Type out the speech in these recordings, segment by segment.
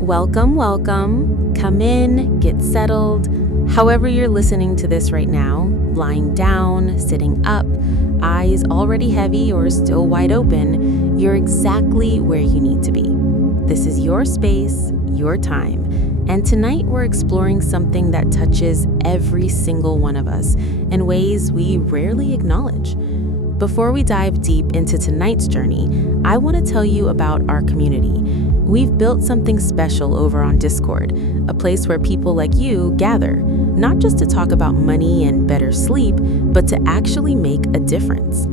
Welcome, welcome. Come in, get settled. However, you're listening to this right now, lying down, sitting up, eyes already heavy or still wide open, you're exactly where you need to be. This is your space, your time. And tonight we're exploring something that touches every single one of us in ways we rarely acknowledge. Before we dive deep into tonight's journey, I want to tell you about our community. We've built something special over on Discord, a place where people like you gather, not just to talk about money and better sleep, but to actually make a difference.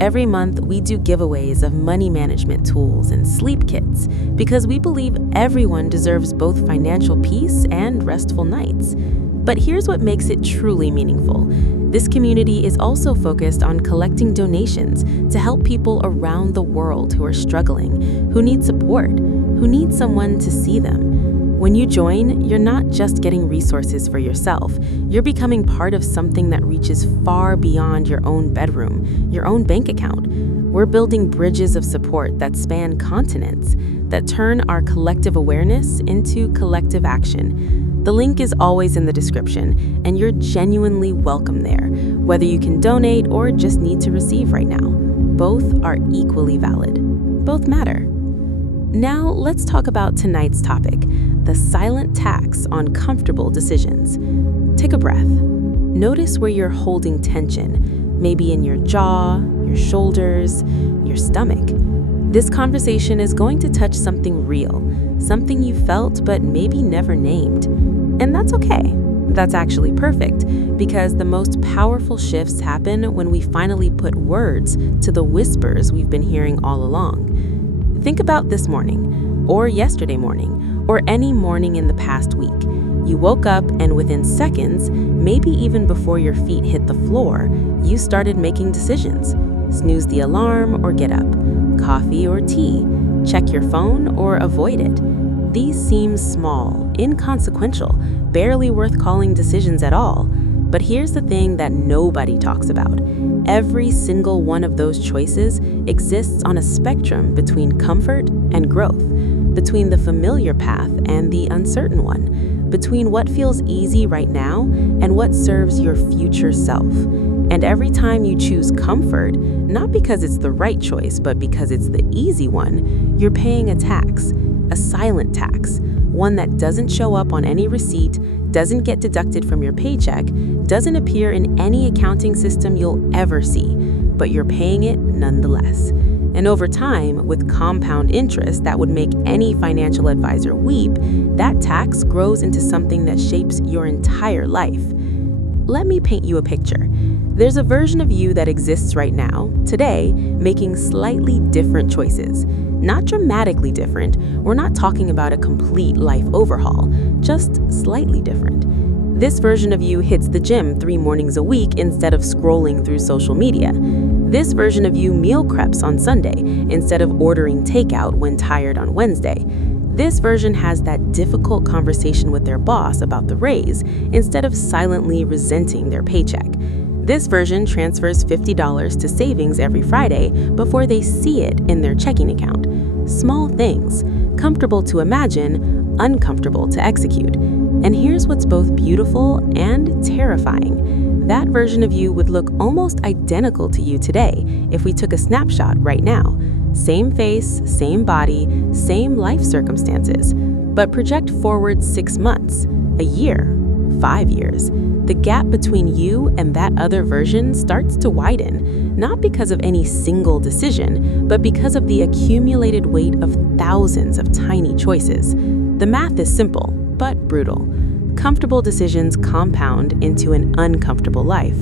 Every month, we do giveaways of money management tools and sleep kits because we believe everyone deserves both financial peace and restful nights. But here's what makes it truly meaningful. This community is also focused on collecting donations to help people around the world who are struggling, who need support, who need someone to see them. When you join, you're not just getting resources for yourself, you're becoming part of something that reaches far beyond your own bedroom, your own bank account. We're building bridges of support that span continents, that turn our collective awareness into collective action. The link is always in the description, and you're genuinely welcome there, whether you can donate or just need to receive right now. Both are equally valid. Both matter. Now, let's talk about tonight's topic, the silent tax on comfortable decisions. Take a breath. Notice where you're holding tension, maybe in your jaw, your shoulders, your stomach. This conversation is going to touch something real, something you felt but maybe never named. And that's okay. That's actually perfect, because the most powerful shifts happen when we finally put words to the whispers we've been hearing all along. Think about this morning, or yesterday morning, or any morning in the past week. You woke up and within seconds, maybe even before your feet hit the floor, you started making decisions. Snooze the alarm or get up. Coffee or tea. Check your phone or avoid it. These seem small, inconsequential, barely worth calling decisions at all. But here's the thing that nobody talks about. Every single one of those choices exists on a spectrum between comfort and growth, between the familiar path and the uncertain one, between what feels easy right now and what serves your future self. And every time you choose comfort, not because it's the right choice, but because it's the easy one, you're paying a tax, a silent tax, one that doesn't show up on any receipt, doesn't get deducted from your paycheck, doesn't appear in any accounting system you'll ever see, but you're paying it nonetheless. And over time, with compound interest that would make any financial advisor weep, that tax grows into something that shapes your entire life. Let me paint you a picture. There's a version of you that exists right now, today, making slightly different choices. Not dramatically different, we're not talking about a complete life overhaul, just slightly different. This version of you hits the gym 3 mornings a week instead of scrolling through social media. This version of you meal preps on Sunday instead of ordering takeout when tired on Wednesday. This version has that difficult conversation with their boss about the raise instead of silently resenting their paycheck. This version transfers $50 to savings every Friday before they see it in their checking account. Small things, comfortable to imagine, uncomfortable to execute. And here's what's both beautiful and terrifying. That version of you would look almost identical to you today if we took a snapshot right now. Same face, same body, same life circumstances. But project forward 6 months, a year, 5 years. The gap between you and that other version starts to widen, not because of any single decision, but because of the accumulated weight of thousands of tiny choices. The math is simple, but brutal. Comfortable decisions compound into an uncomfortable life.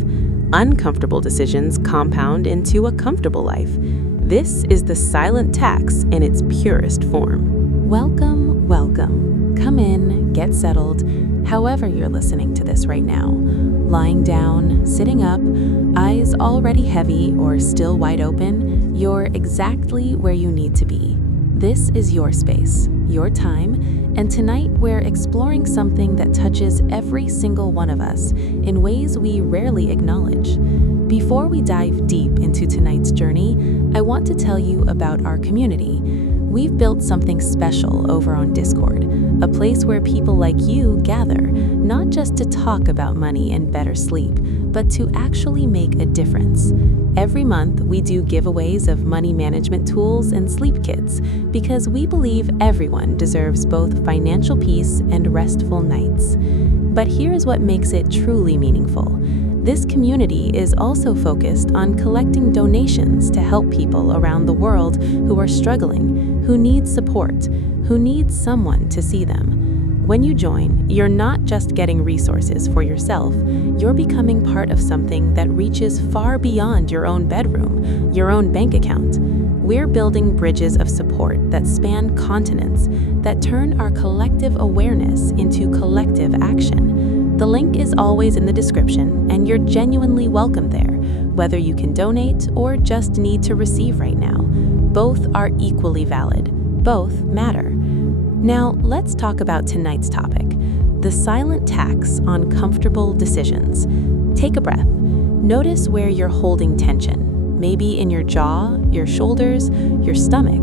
Uncomfortable decisions compound into a comfortable life. This is the silent tax in its purest form. Welcome, welcome. Come in, get settled. However you're listening to this right now, lying down, sitting up, eyes already heavy or still wide open, you're exactly where you need to be. This is your space, your time, and tonight we're exploring something that touches every single one of us in ways we rarely acknowledge. Before we dive deep into tonight's journey, I want to tell you about our community. We've built something special over on Discord, a place where people like you gather, not just to talk about money and better sleep, but to actually make a difference. Every month, we do giveaways of money management tools and sleep kits because we believe everyone deserves both financial peace and restful nights. But here's what makes it truly meaningful. This community is also focused on collecting donations to help people around the world who are struggling, who need support, who need someone to see them. When you join, you're not just getting resources for yourself, you're becoming part of something that reaches far beyond your own bedroom, your own bank account. We're building bridges of support that span continents, that turn our collective awareness into collective action. The link is always in the description, and you're genuinely welcome there, whether you can donate or just need to receive right now. Both are equally valid. Both matter. Now, let's talk about tonight's topic, the silent tax on comfortable decisions. Take a breath. Notice where you're holding tension, maybe in your jaw, your shoulders, your stomach.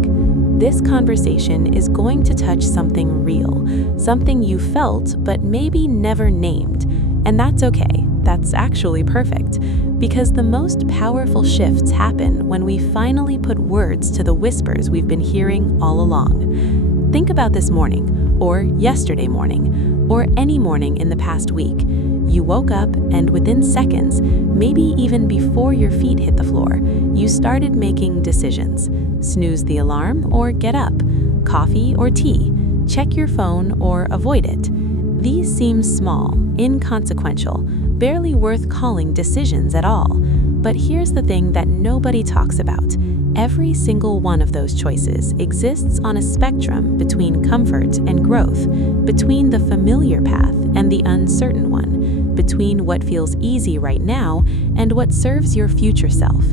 This conversation is going to touch something real, something you felt but maybe never named. And that's okay. That's actually perfect, because the most powerful shifts happen when we finally put words to the whispers we've been hearing all along. Think about this morning, or yesterday morning, or any morning in the past week. You woke up and within seconds, maybe even before your feet hit the floor, you started making decisions. Snooze the alarm or get up, coffee or tea, check your phone or avoid it. These seem small, inconsequential, barely worth calling decisions at all. But here's the thing that nobody talks about. Every single one of those choices exists on a spectrum between comfort and growth, between the familiar path and the uncertain one, between what feels easy right now and what serves your future self.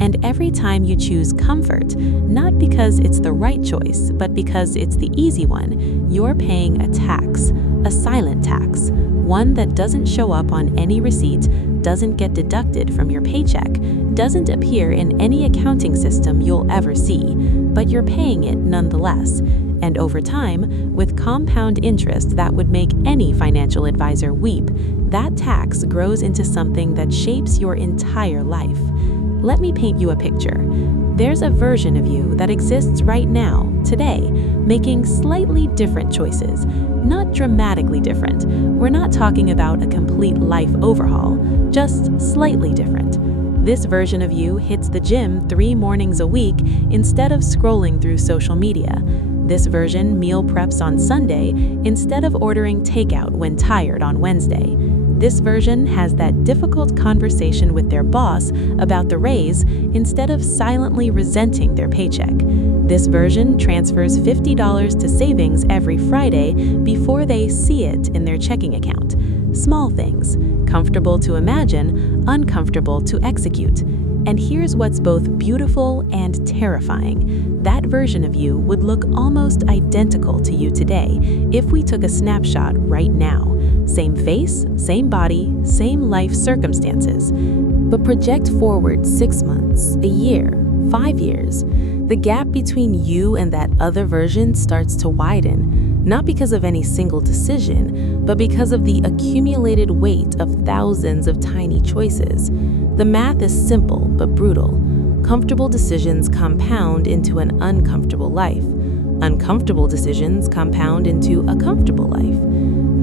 And every time you choose comfort, not because it's the right choice, but because it's the easy one, you're paying a tax, a silent tax, one that doesn't show up on any receipt, doesn't get deducted from your paycheck, doesn't appear in any accounting system you'll ever see, but you're paying it nonetheless. And over time, with compound interest that would make any financial advisor weep, that tax grows into something that shapes your entire life. Let me paint you a picture. There's a version of you that exists right now, today, making slightly different choices. Not dramatically different. We're not talking about a complete life overhaul, just slightly different. This version of you hits the gym 3 mornings a week instead of scrolling through social media. This version meal preps on Sunday instead of ordering takeout when tired on Wednesday. This version has that difficult conversation with their boss about the raise instead of silently resenting their paycheck. This version transfers $50 to savings every Friday before they see it in their checking account. Small things, comfortable to imagine, uncomfortable to execute. And here's what's both beautiful and terrifying. That version of you would look almost identical to you today if we took a snapshot right now. Same face, same body, same life circumstances. But project forward 6 months, a year, 5 years. The gap between you and that other version starts to widen, not because of any single decision, but because of the accumulated weight of thousands of tiny choices. The math is simple but brutal. Comfortable decisions compound into an uncomfortable life. Uncomfortable decisions compound into a comfortable life.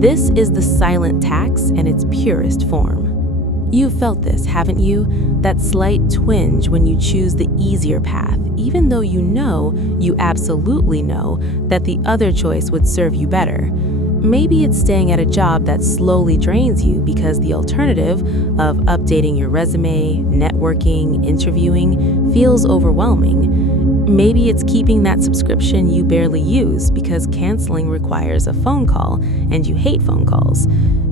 This is the silent tax in its purest form. You've felt this, haven't you? That slight twinge when you choose the easier path, even though you absolutely know, that the other choice would serve you better. Maybe it's staying at a job that slowly drains you because the alternative of updating your resume, networking, interviewing feels overwhelming. Maybe it's keeping that subscription you barely use because canceling requires a phone call and you hate phone calls.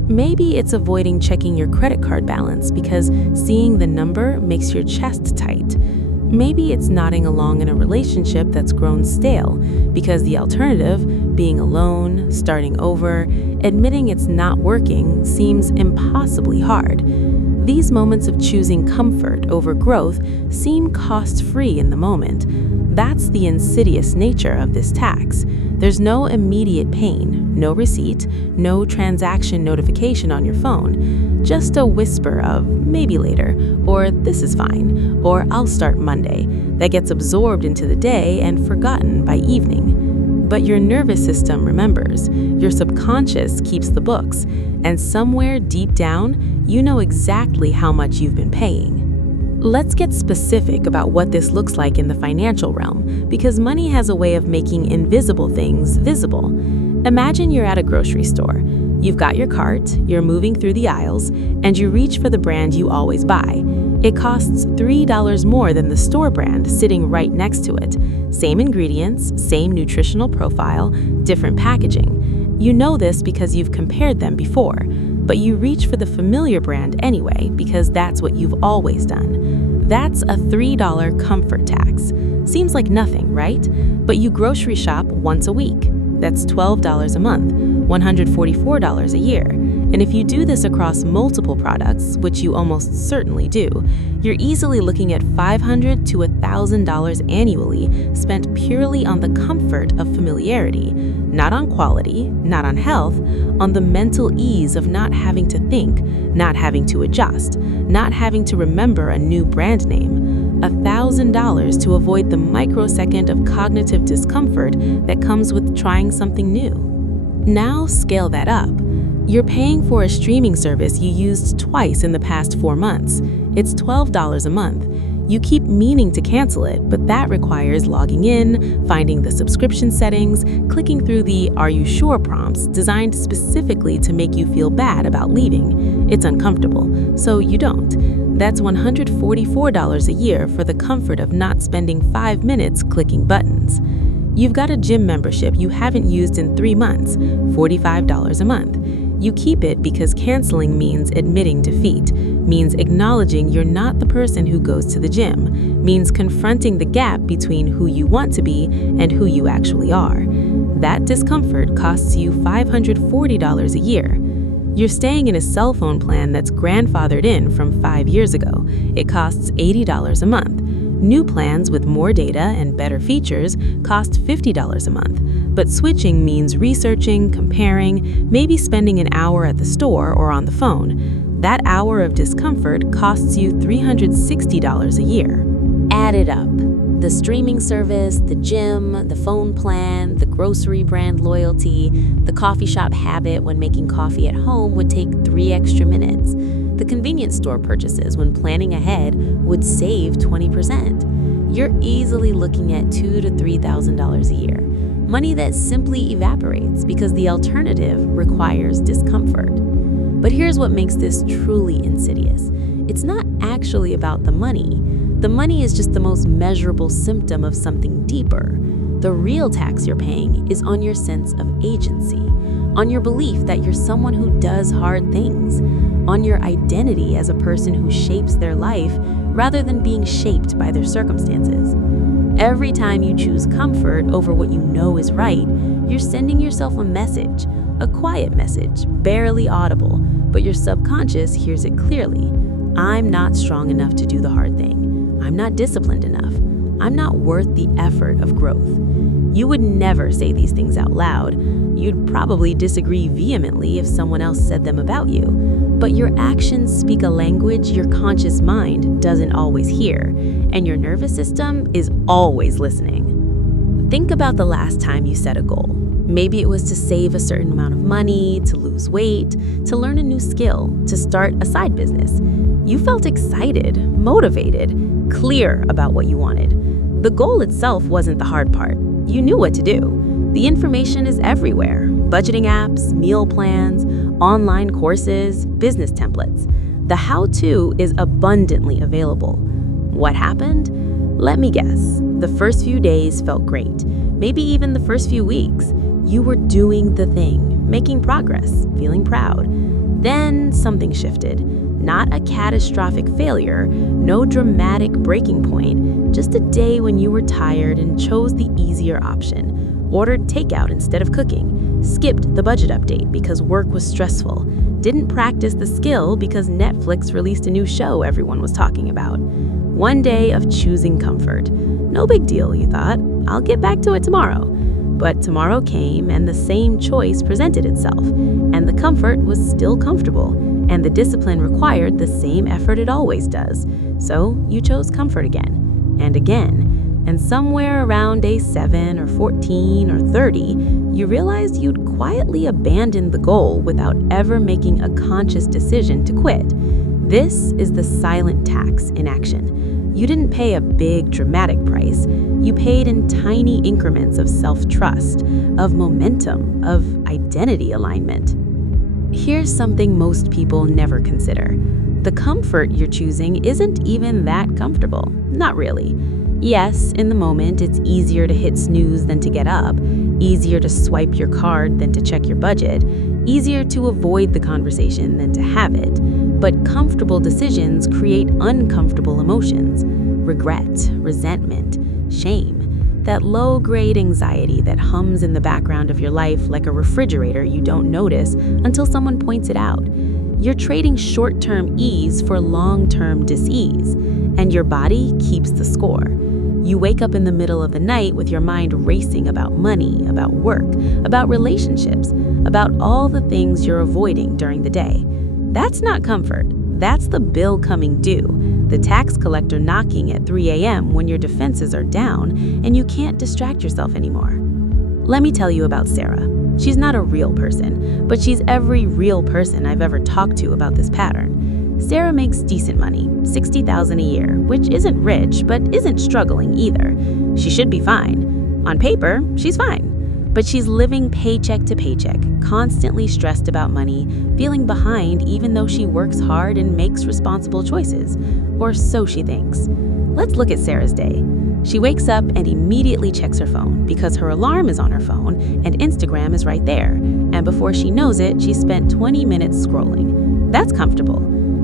Maybe it's avoiding checking your credit card balance because seeing the number makes your chest tight. Maybe it's nodding along in a relationship that's grown stale because the alternative, being alone, starting over, admitting it's not working, seems impossibly hard. These moments of choosing comfort over growth seem cost-free in the moment. That's the insidious nature of this tax. There's no immediate pain, no receipt, no transaction notification on your phone, just a whisper of maybe later, or this is fine, or I'll start Monday, that gets absorbed into the day and forgotten by evening. But your nervous system remembers, your subconscious keeps the books, and somewhere deep down, you know exactly how much you've been paying. Let's get specific about what this looks like in the financial realm, because money has a way of making invisible things visible. Imagine you're at a grocery store. You've got your cart, you're moving through the aisles, and you reach for the brand you always buy. It costs $3 more than the store brand sitting right next to it. Same ingredients, same nutritional profile, different packaging. You know this because you've compared them before, but you reach for the familiar brand anyway because that's what you've always done. That's a $3 comfort tax. Seems like nothing, right? But you grocery shop once a week. That's $12 a month, $144 a year. And if you do this across multiple products, which you almost certainly do, you're easily looking at $500 to $1,000 annually spent purely on the comfort of familiarity, not on quality, not on health, on the mental ease of not having to think, not having to adjust, not having to remember a new brand name. $1,000 to avoid the microsecond of cognitive discomfort that comes with trying something new. Now scale that up. You're paying for a streaming service you used twice in the past 4 months. It's $12 a month. You keep meaning to cancel it, but that requires logging in, finding the subscription settings, clicking through the "Are you sure?" prompts designed specifically to make you feel bad about leaving. It's uncomfortable, so you don't. That's $144 a year for the comfort of not spending 5 minutes clicking buttons. You've got a gym membership you haven't used in 3 months, $45 a month. You keep it because canceling means admitting defeat, means acknowledging you're not the person who goes to the gym, means confronting the gap between who you want to be and who you actually are. That discomfort costs you $540 a year. You're staying in a cell phone plan that's grandfathered in from 5 years ago. It costs $80 a month. New plans with more data and better features cost $50 a month, but switching means researching, comparing, maybe spending an hour at the store or on the phone. That hour of discomfort costs you $360 a year. Add it up. The streaming service, the gym, the phone plan, the grocery brand loyalty, the coffee shop habit when making coffee at home would take 3 extra minutes. The convenience store purchases when planning ahead would save 20%. You're easily looking at $2,000 to $3,000 a year. Money that simply evaporates because the alternative requires discomfort. But here's what makes this truly insidious. It's not actually about the money. The money is just the most measurable symptom of something deeper. The real tax you're paying is on your sense of agency, on your belief that you're someone who does hard things, on your identity as a person who shapes their life rather than being shaped by their circumstances. Every time you choose comfort over what you know is right, you're sending yourself a message, a quiet message, barely audible, but your subconscious hears it clearly. I'm not strong enough to do the hard thing. I'm not disciplined enough. I'm not worth the effort of growth. You would never say these things out loud. You'd probably disagree vehemently if someone else said them about you. But your actions speak a language your conscious mind doesn't always hear, and your nervous system is always listening. Think about the last time you set a goal. Maybe it was to save a certain amount of money, to lose weight, to learn a new skill, to start a side business. You felt excited, motivated, clear about what you wanted. The goal itself wasn't the hard part. You knew what to do. The information is everywhere. Budgeting apps, meal plans, online courses, business templates. The how-to is abundantly available. What happened? Let me guess. The first few days felt great. Maybe even the first few weeks. You were doing the thing, making progress, feeling proud. Then something shifted. Not a catastrophic failure, no dramatic breaking point, just a day when you were tired and chose the easier option. Ordered takeout instead of cooking, skipped the budget update because work was stressful, didn't practice the skill because Netflix released a new show everyone was talking about. One day of choosing comfort. No big deal, you thought. I'll get back to it tomorrow. But tomorrow came and the same choice presented itself, and the comfort was still comfortable, and the discipline required the same effort it always does. So you chose comfort again, and somewhere around day 7 or 14 or 30, you realized you'd quietly abandoned the goal without ever making a conscious decision to quit. This is the silent tax in action. You didn't pay a big, dramatic price. You paid in tiny increments of self-trust, of momentum, of identity alignment. Here's something most people never consider. The comfort you're choosing isn't even that comfortable. Not really. Yes, in the moment, it's easier to hit snooze than to get up, easier to swipe your card than to check your budget, easier to avoid the conversation than to have it. But comfortable decisions create uncomfortable emotions: regret, resentment, shame. That low-grade anxiety that hums in the background of your life like a refrigerator you don't notice until someone points it out. You're trading short-term ease for long-term dis-ease, and your body keeps the score. You wake up in the middle of the night with your mind racing about money, about work, about relationships, about all the things you're avoiding during the day. That's not comfort. That's the bill coming due, the tax collector knocking at 3 a.m. when your defenses are down and you can't distract yourself anymore. Let me tell you about Sarah. She's not a real person, but she's every real person I've ever talked to about this pattern. Sarah makes decent money, $60,000 a year, which isn't rich, but isn't struggling either. She should be fine. On paper, she's fine. But she's living paycheck to paycheck, constantly stressed about money, feeling behind even though she works hard and makes responsible choices. Or so she thinks. Let's look at Sarah's day. She wakes up and immediately checks her phone because her alarm is on her phone and Instagram is right there. And before she knows it, she spent 20 minutes scrolling. That's comfortable.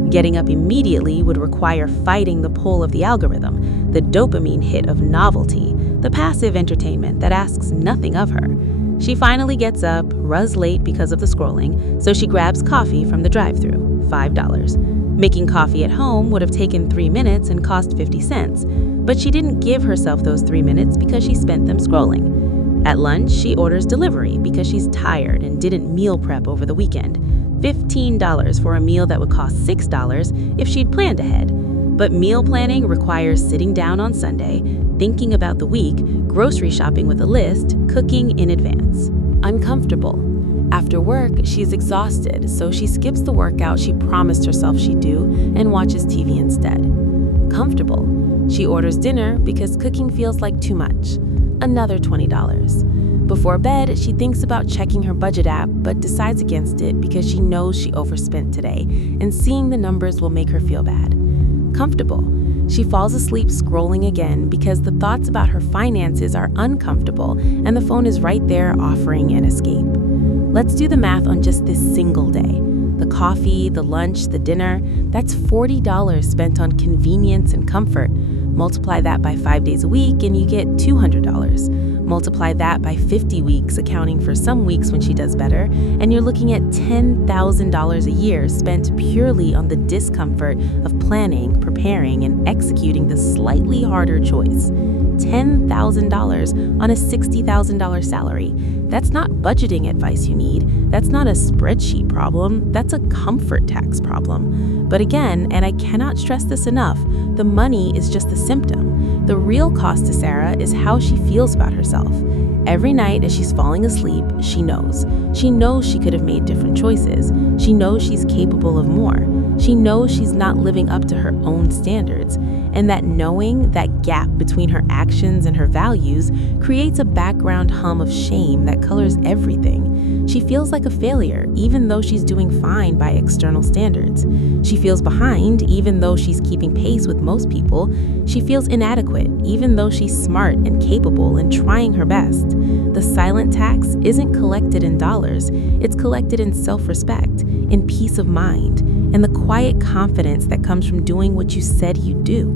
Getting up immediately would require fighting the pull of the algorithm, the dopamine hit of novelty, the passive entertainment that asks nothing of her. She finally gets up, runs late because of the scrolling, so she grabs coffee from the drive-thru, $5. Making coffee at home would have taken 3 minutes and cost 50 cents, but she didn't give herself those 3 minutes because she spent them scrolling. At lunch, she orders delivery because she's tired and didn't meal prep over the weekend. $15 for a meal that would cost $6 if she'd planned ahead. But meal planning requires sitting down on Sunday, thinking about the week, grocery shopping with a list, cooking in advance. Uncomfortable. After work, she's exhausted, so she skips the workout she promised herself she'd do and watches TV instead. Comfortable. She orders dinner because cooking feels like too much. Another $20. Before bed, she thinks about checking her budget app, but decides against it because she knows she overspent today, and seeing the numbers will make her feel bad. Comfortable. She falls asleep scrolling again because the thoughts about her finances are uncomfortable and the phone is right there offering an escape. Let's do the math on just this single day. The coffee, the lunch, the dinner, that's $40 spent on convenience and comfort. Multiply that by 5 days a week and you get $200. Multiply that by 50 weeks, accounting for some weeks when she does better, and you're looking at $10,000 a year spent purely on the discomfort of planning, preparing, and executing the slightly harder choice. $10,000 on a $60,000 salary. That's not budgeting advice you need. That's not a spreadsheet problem. That's a comfort tax problem. But again, and I cannot stress this enough, the money is just the symptom. The real cost to Sarah is how she feels about herself. Every night as she's falling asleep, she knows. She knows she could have made different choices. She knows she's capable of more. She knows she's not living up to her own standards. And that knowing, that gap between her actions and her values, creates a background hum of shame that colors everything. She feels like a failure, even though she's doing fine by external standards. She feels behind, even though she's keeping pace with most people. She feels inadequate, even though she's smart and capable and trying her best. The silent tax isn't collected in dollars. It's collected in self-respect, in peace of mind, and the quiet confidence that comes from doing what you said you'd do.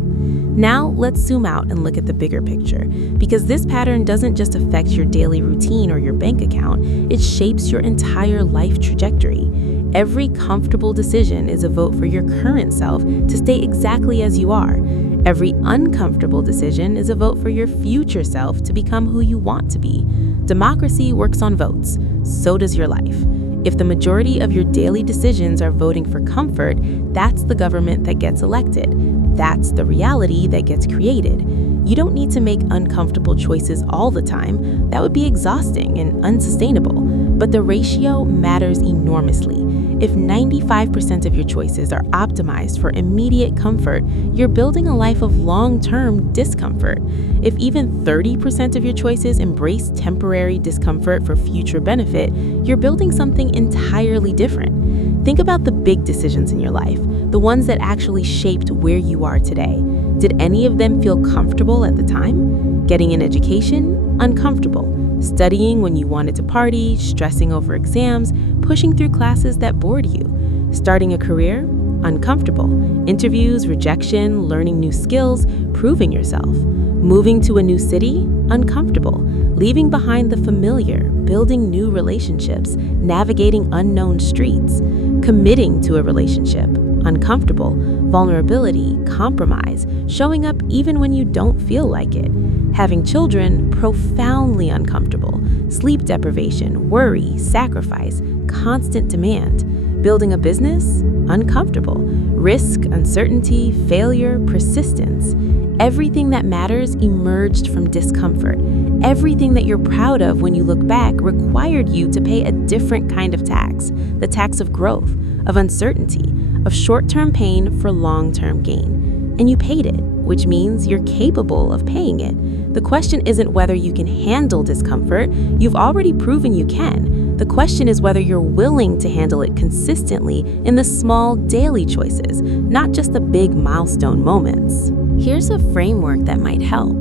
Now, let's zoom out and look at the bigger picture, because this pattern doesn't just affect your daily routine or your bank account, it shapes your entire life trajectory. Every comfortable decision is a vote for your current self to stay exactly as you are. Every uncomfortable decision is a vote for your future self to become who you want to be. Democracy works on votes. So does your life. If the majority of your daily decisions are voting for comfort, that's the government that gets elected. That's the reality that gets created. You don't need to make uncomfortable choices all the time. That would be exhausting and unsustainable. But the ratio matters enormously. If 95% of your choices are optimized for immediate comfort, you're building a life of long-term discomfort. If even 30% of your choices embrace temporary discomfort for future benefit, you're building something entirely different. Think about the big decisions in your life, the ones that actually shaped where you are today. Did any of them feel comfortable at the time? Getting an education? Uncomfortable. Studying when you wanted to party, stressing over exams, pushing through classes that bored you. Starting a career? Uncomfortable. Interviews, rejection, learning new skills, proving yourself. Moving to a new city? Uncomfortable. Leaving behind the familiar, building new relationships, navigating unknown streets. Committing to a relationship? Uncomfortable. Vulnerability, compromise, showing up even when you don't feel like it. Having children, profoundly uncomfortable. Sleep deprivation, worry, sacrifice, constant demand. Building a business, uncomfortable. Risk, uncertainty, failure, persistence. Everything that matters emerged from discomfort. Everything that you're proud of when you look back required you to pay a different kind of tax, the tax of growth, of uncertainty, of short-term pain for long-term gain. And you paid it, which means you're capable of paying it. The question isn't whether you can handle discomfort. You've already proven you can. The question is whether you're willing to handle it consistently in the small daily choices, not just the big milestone moments. Here's a framework that might help.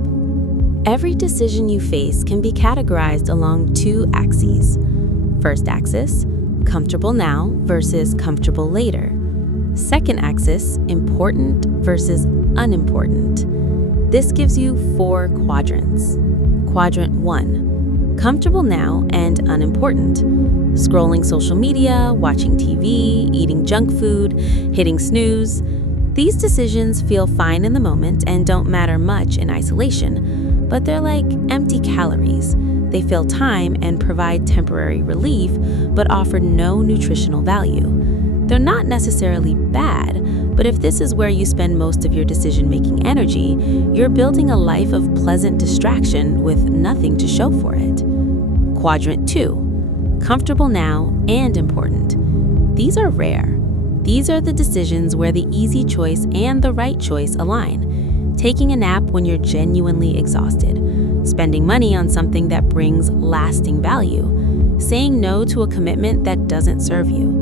Every decision you face can be categorized along two axes. First axis, comfortable now versus comfortable later. Second axis, important versus unimportant. This gives you 4 quadrants. Quadrant 1, comfortable now and unimportant. Scrolling social media, watching TV, eating junk food, hitting snooze. These decisions feel fine in the moment and don't matter much in isolation, but they're like empty calories. They fill time and provide temporary relief, but offer no nutritional value. They're not necessarily bad, but if this is where you spend most of your decision-making energy, you're building a life of pleasant distraction with nothing to show for it. Quadrant 2, comfortable now and important. These are rare. These are the decisions where the easy choice and the right choice align. Taking a nap when you're genuinely exhausted. Spending money on something that brings lasting value. Saying no to a commitment that doesn't serve you.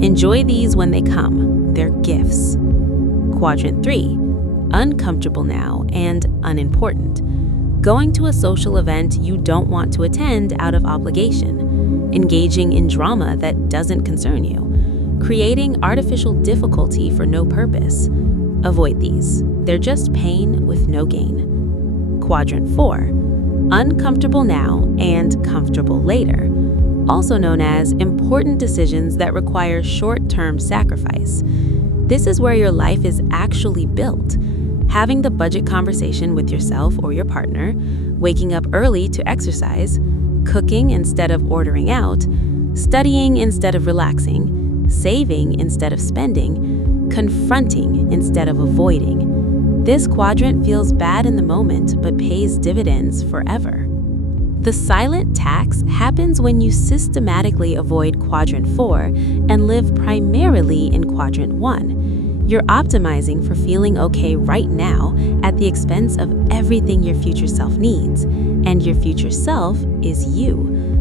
Enjoy these when they come. They're gifts. Quadrant 3, uncomfortable now and unimportant. Going to a social event you don't want to attend out of obligation. Engaging in drama that doesn't concern you. Creating artificial difficulty for no purpose. Avoid these. They're just pain with no gain. Quadrant 4, uncomfortable now and comfortable later. Also known as important decisions that require short-term sacrifice. This is where your life is actually built. Having the budget conversation with yourself or your partner, waking up early to exercise, cooking instead of ordering out, studying instead of relaxing, saving instead of spending, confronting instead of avoiding. This quadrant feels bad in the moment but pays dividends forever. The silent tax happens when you systematically avoid Quadrant 4 and live primarily in Quadrant 1. You're optimizing for feeling okay right now at the expense of everything your future self needs. And your future self is you,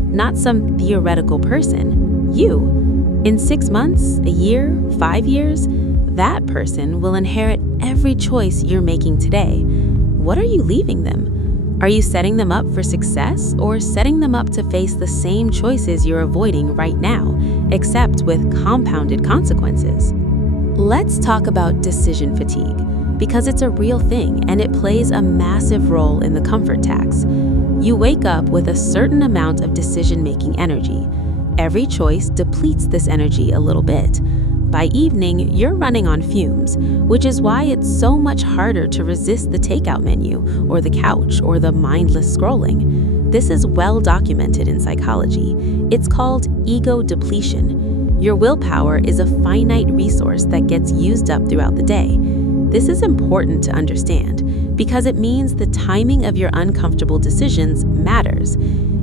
not some theoretical person. You. In 6 months, a year, 5 years, that person will inherit every choice you're making today. What are you leaving them? Are you setting them up for success or setting them up to face the same choices you're avoiding right now, except with compounded consequences? Let's talk about decision fatigue, because it's a real thing and it plays a massive role in the comfort tax. You wake up with a certain amount of decision-making energy. Every choice depletes this energy a little bit. By evening, you're running on fumes, which is why it's so much harder to resist the takeout menu or the couch or the mindless scrolling. This is well documented in psychology. It's called ego depletion. Your willpower is a finite resource that gets used up throughout the day. This is important to understand because it means the timing of your uncomfortable decisions matters.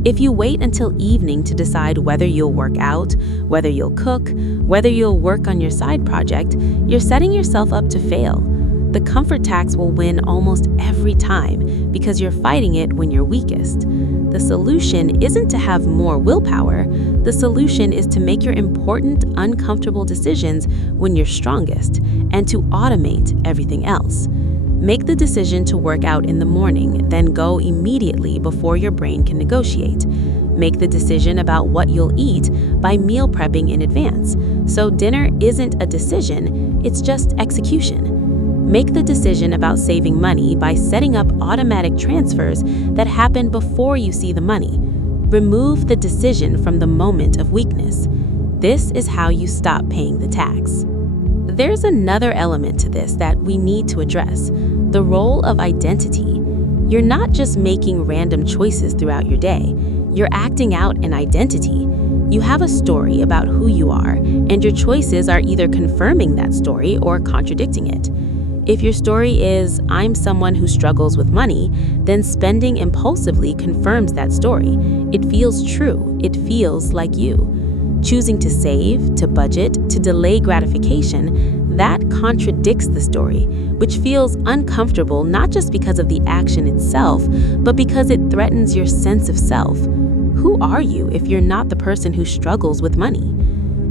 If you wait until evening to decide whether you'll work out, whether you'll cook, whether you'll work on your side project, you're setting yourself up to fail. The comfort tax will win almost every time because you're fighting it when you're weakest. The solution isn't to have more willpower. The solution is to make your important, uncomfortable decisions when you're strongest and to automate everything else. Make the decision to work out in the morning, then go immediately before your brain can negotiate. Make the decision about what you'll eat by meal prepping in advance. So dinner isn't a decision, it's just execution. Make the decision about saving money by setting up automatic transfers that happen before you see the money. Remove the decision from the moment of weakness. This is how you stop paying the tax. There's another element to this that we need to address, the role of identity. You're not just making random choices throughout your day, you're acting out an identity. You have a story about who you are, and your choices are either confirming that story or contradicting it. If your story is, I'm someone who struggles with money, then spending impulsively confirms that story. It feels true, it feels like you. Choosing to save, to budget, to delay gratification, that contradicts the story, which feels uncomfortable not just because of the action itself, but because it threatens your sense of self. Who are you if you're not the person who struggles with money?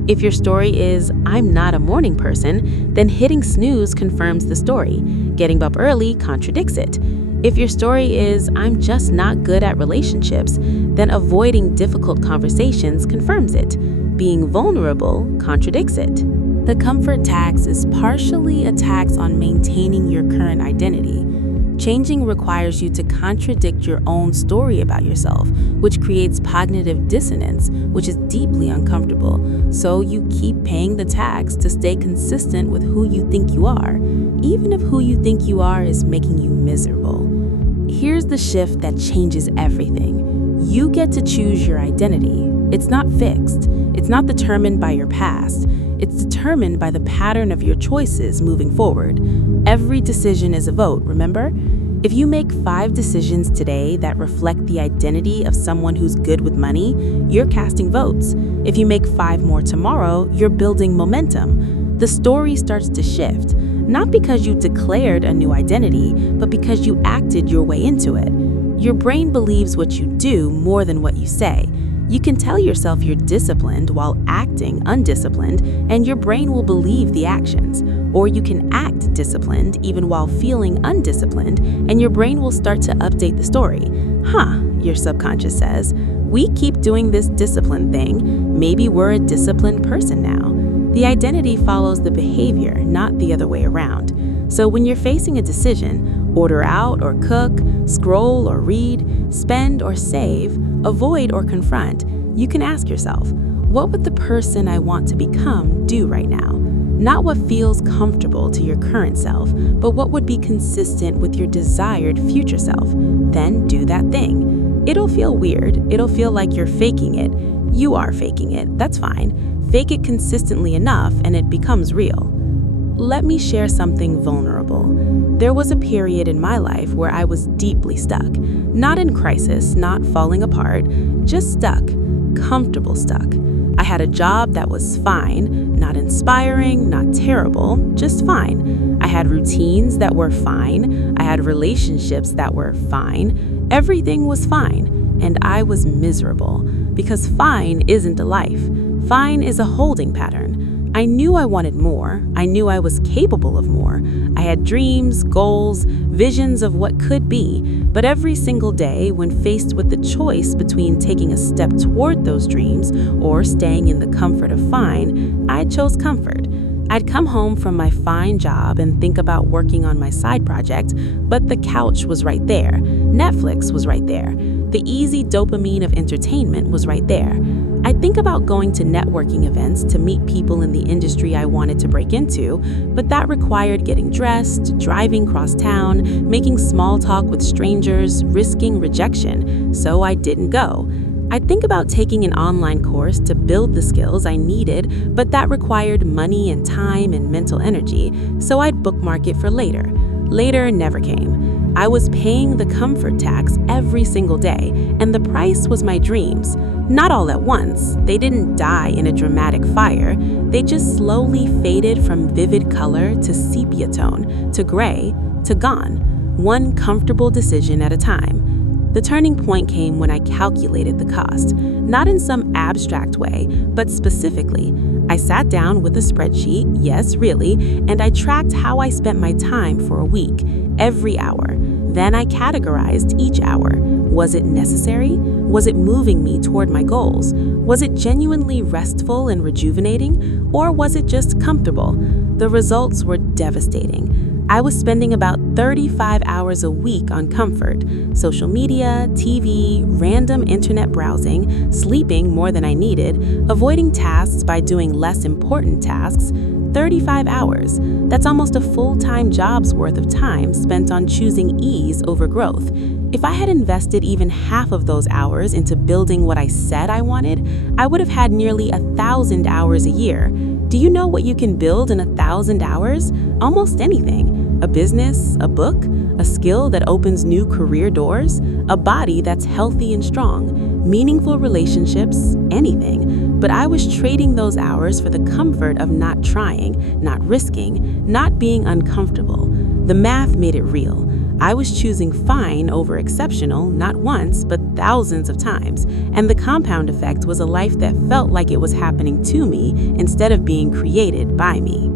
If your story is, I'm not a morning person, then hitting snooze confirms the story. Getting up early contradicts it. If your story is, I'm just not good at relationships, then avoiding difficult conversations confirms it. Being vulnerable contradicts it. The comfort tax is partially a tax on maintaining your current identity. Changing requires you to contradict your own story about yourself, which creates cognitive dissonance, which is deeply uncomfortable. So you keep paying the tax to stay consistent with who you think you are, even if who you think you are is making you miserable. Here's the shift that changes everything. You get to choose your identity. It's not fixed. It's not determined by your past. It's determined by the pattern of your choices moving forward. Every decision is a vote, remember? If you make 5 decisions today that reflect the identity of someone who's good with money, you're casting votes. If you make 5 more tomorrow, you're building momentum. The story starts to shift, not because you declared a new identity, but because you acted your way into it. Your brain believes what you do more than what you say. You can tell yourself you're disciplined while acting undisciplined, and your brain will believe the actions. Or you can act disciplined even while feeling undisciplined, and your brain will start to update the story. Your subconscious says, we keep doing this discipline thing. Maybe we're a disciplined person now. The identity follows the behavior, not the other way around. So when you're facing a decision, order out or cook, scroll or read, spend or save, avoid or confront, you can ask yourself, what would the person I want to become do right now? Not what feels comfortable to your current self, but what would be consistent with your desired future self. Then do that thing. It'll feel weird. It'll feel like you're faking it. You are faking it. That's fine. Fake it consistently enough and it becomes real. Let me share something vulnerable. There was a period in my life where I was deeply stuck. Not in crisis, not falling apart, just stuck, comfortable stuck. I had a job that was fine, not inspiring, not terrible, just fine. I had routines that were fine. I had relationships that were fine. Everything was fine, and I was miserable because fine isn't a life. Fine is a holding pattern. I knew I wanted more. I knew I was capable of more. I had dreams, goals, visions of what could be. But every single day, when faced with the choice between taking a step toward those dreams or staying in the comfort of fine, I chose comfort. I'd come home from my fine job and think about working on my side project, but the couch was right there. Netflix was right there. The easy dopamine of entertainment was right there. I'd think about going to networking events to meet people in the industry I wanted to break into, but that required getting dressed, driving cross town, making small talk with strangers, risking rejection, so I didn't go. I'd think about taking an online course to build the skills I needed, but that required money and time and mental energy, so I'd bookmark it for later. Later never came. I was paying the comfort tax every single day, and the price was my dreams. Not all at once. They didn't die in a dramatic fire. They just slowly faded from vivid color to sepia tone, to gray, to gone. One comfortable decision at a time. The turning point came when I calculated the cost, not in some abstract way, but specifically. I sat down with a spreadsheet, yes, really, and I tracked how I spent my time for a week, every hour. Then I categorized each hour. Was it necessary? Was it moving me toward my goals? Was it genuinely restful and rejuvenating? Or was it just comfortable? The results were devastating. I was spending about 35 hours a week on comfort, social media, TV, random internet browsing, sleeping more than I needed, avoiding tasks by doing less important tasks. 35 hours. That's almost a full-time job's worth of time spent on choosing ease over growth. If I had invested even half of those hours into building what I said I wanted, I would have had nearly 1,000 hours a year. Do you know what you can build in 1,000 hours? Almost anything. A business, a book, a skill that opens new career doors, a body that's healthy and strong, meaningful relationships, anything. But I was trading those hours for the comfort of not trying, not risking, not being uncomfortable. The math made it real. I was choosing fine over exceptional, not once, but thousands of times. And the compound effect was a life that felt like it was happening to me instead of being created by me.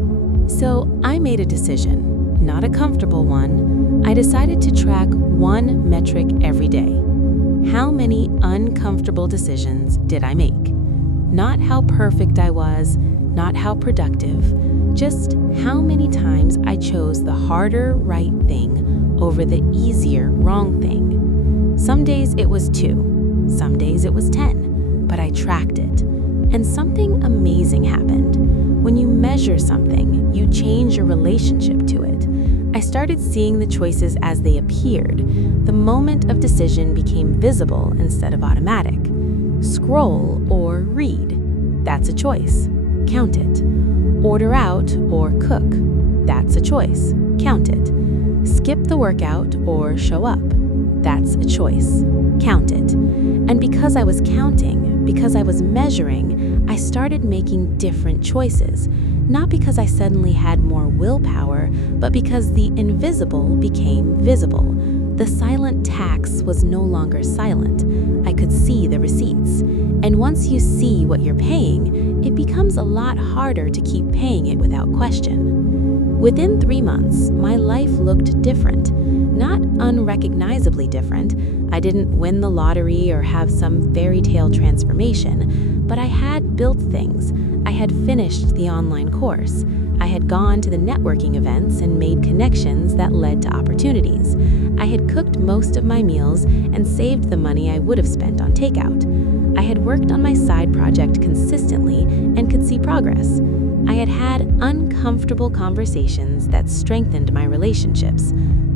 So I made a decision, not a comfortable one. I decided to track one metric every day. How many uncomfortable decisions did I make? Not how perfect I was, not how productive, just how many times I chose the harder right thing over the easier wrong thing. Some days it was 2, some days it was 10, but I tracked it. And something amazing happened. When you measure something, you change your relationship to it. I started seeing the choices as they appeared. The moment of decision became visible instead of automatic. Scroll or read. That's a choice. Count it. Order out or cook. That's a choice. Count it. Skip the workout or show up. That's a choice. Count it. And because I was counting, because I was measuring, I started making different choices. Not because I suddenly had more willpower, but because the invisible became visible. The silent tax was no longer silent. I could see the receipts. And once you see what you're paying, it becomes a lot harder to keep paying it without question. Within 3 months, my life looked different. Not unrecognizably different. I didn't win the lottery or have some fairy tale transformation, but I had built things. I had finished the online course. I had gone to the networking events and made connections that led to opportunities. I had cooked most of my meals and saved the money I would have spent on takeout. I had worked on my side project consistently and could see progress. I had had uncomfortable conversations that strengthened my relationships.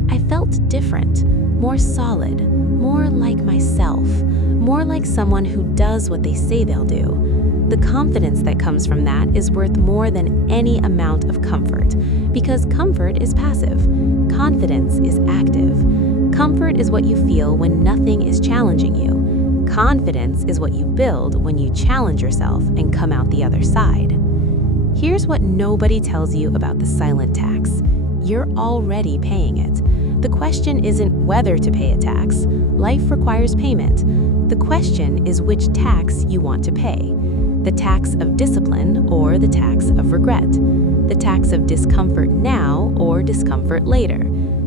I felt different, more solid, more like myself, more like someone who does what they say they'll do. The confidence that comes from that is worth more than any amount of comfort, because comfort is passive. Confidence is active. Comfort is what you feel when nothing is challenging you. Confidence is what you build when you challenge yourself and come out the other side. Here's what nobody tells you about the silent tax. You're already paying it. The question isn't whether to pay a tax. Life requires payment. The question is which tax you want to pay. The tax of discipline or the tax of regret. The tax of discomfort now or discomfort later.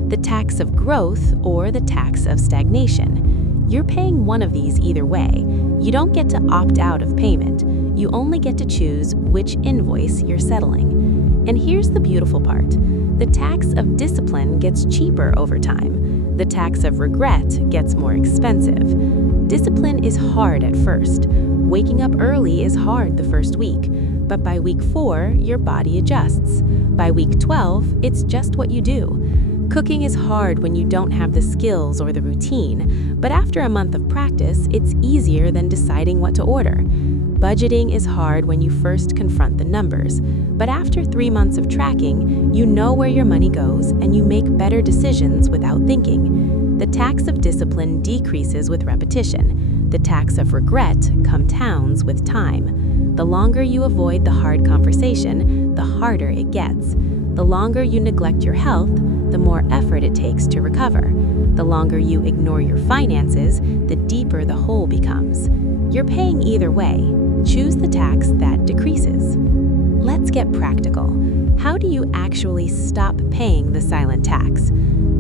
The tax of growth or the tax of stagnation. You're paying one of these either way. You don't get to opt out of payment. You only get to choose which invoice you're settling. And here's the beautiful part. The tax of discipline gets cheaper over time. The tax of regret gets more expensive. Discipline is hard at first. Waking up early is hard the first week, but by week 4, your body adjusts. By week 12, it's just what you do. Cooking is hard when you don't have the skills or the routine, but after a month of practice, it's easier than deciding what to order. Budgeting is hard when you first confront the numbers, but after 3 months of tracking, you know where your money goes and you make better decisions without thinking. The tax of discipline decreases with repetition. The tax of regret compounds with time. The longer you avoid the hard conversation, the harder it gets. The longer you neglect your health, the more effort it takes to recover. The longer you ignore your finances, the deeper the hole becomes. You're paying either way. Choose the tax that decreases. Let's get practical. How do you actually stop paying the silent tax?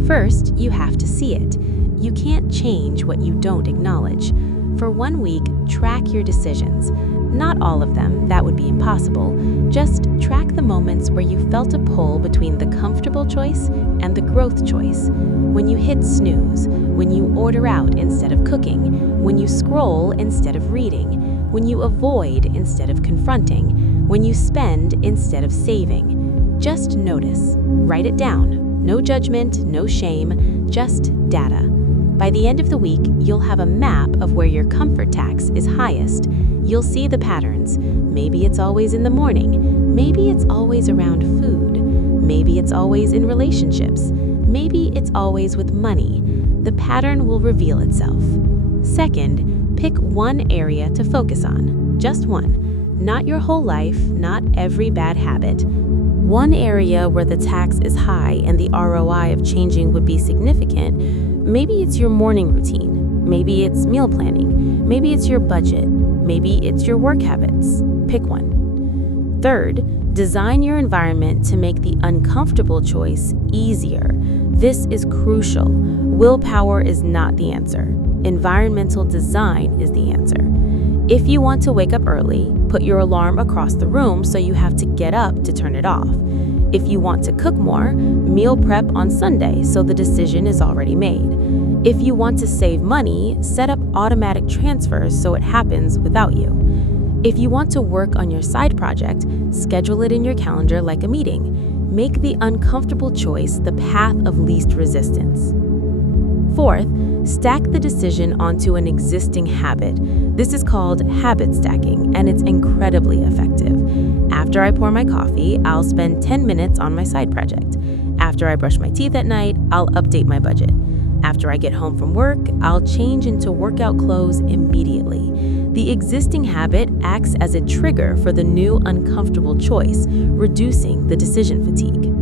First, you have to see it. You can't change what you don't acknowledge. For 1 week, track your decisions. Not all of them, that would be impossible. Just track the moments where you felt a pull between the comfortable choice and the growth choice. When you hit snooze, when you order out instead of cooking, when you scroll instead of reading, when you avoid instead of confronting, when you spend instead of saving. Just notice. Write it down. No judgment, no shame, just data. By the end of the week, you'll have a map of where your comfort tax is highest. You'll see the patterns. Maybe it's always in the morning. Maybe it's always around food. Maybe it's always in relationships. Maybe it's always with money. The pattern will reveal itself. Second, pick one area to focus on. Just one. Not your whole life, not every bad habit. One area where the tax is high and the ROI of changing would be significant. Maybe it's your morning routine. Maybe it's meal planning. Maybe it's your budget. Maybe it's your work habits. Pick one. Third, design your environment to make the uncomfortable choice easier. This is crucial. Willpower is not the answer. Environmental design is the answer. If you want to wake up early, put your alarm across the room so you have to get up to turn it off. If you want to cook more, meal prep on Sunday so the decision is already made. If you want to save money, set up automatic transfers so it happens without you. If you want to work on your side project, schedule it in your calendar like a meeting. Make the uncomfortable choice the path of least resistance. Fourth, stack the decision onto an existing habit. This is called habit stacking, and it's incredibly effective. After I pour my coffee, I'll spend 10 minutes on my side project. After I brush my teeth at night, I'll update my budget. After I get home from work, I'll change into workout clothes immediately. The existing habit acts as a trigger for the new uncomfortable choice, reducing the decision fatigue.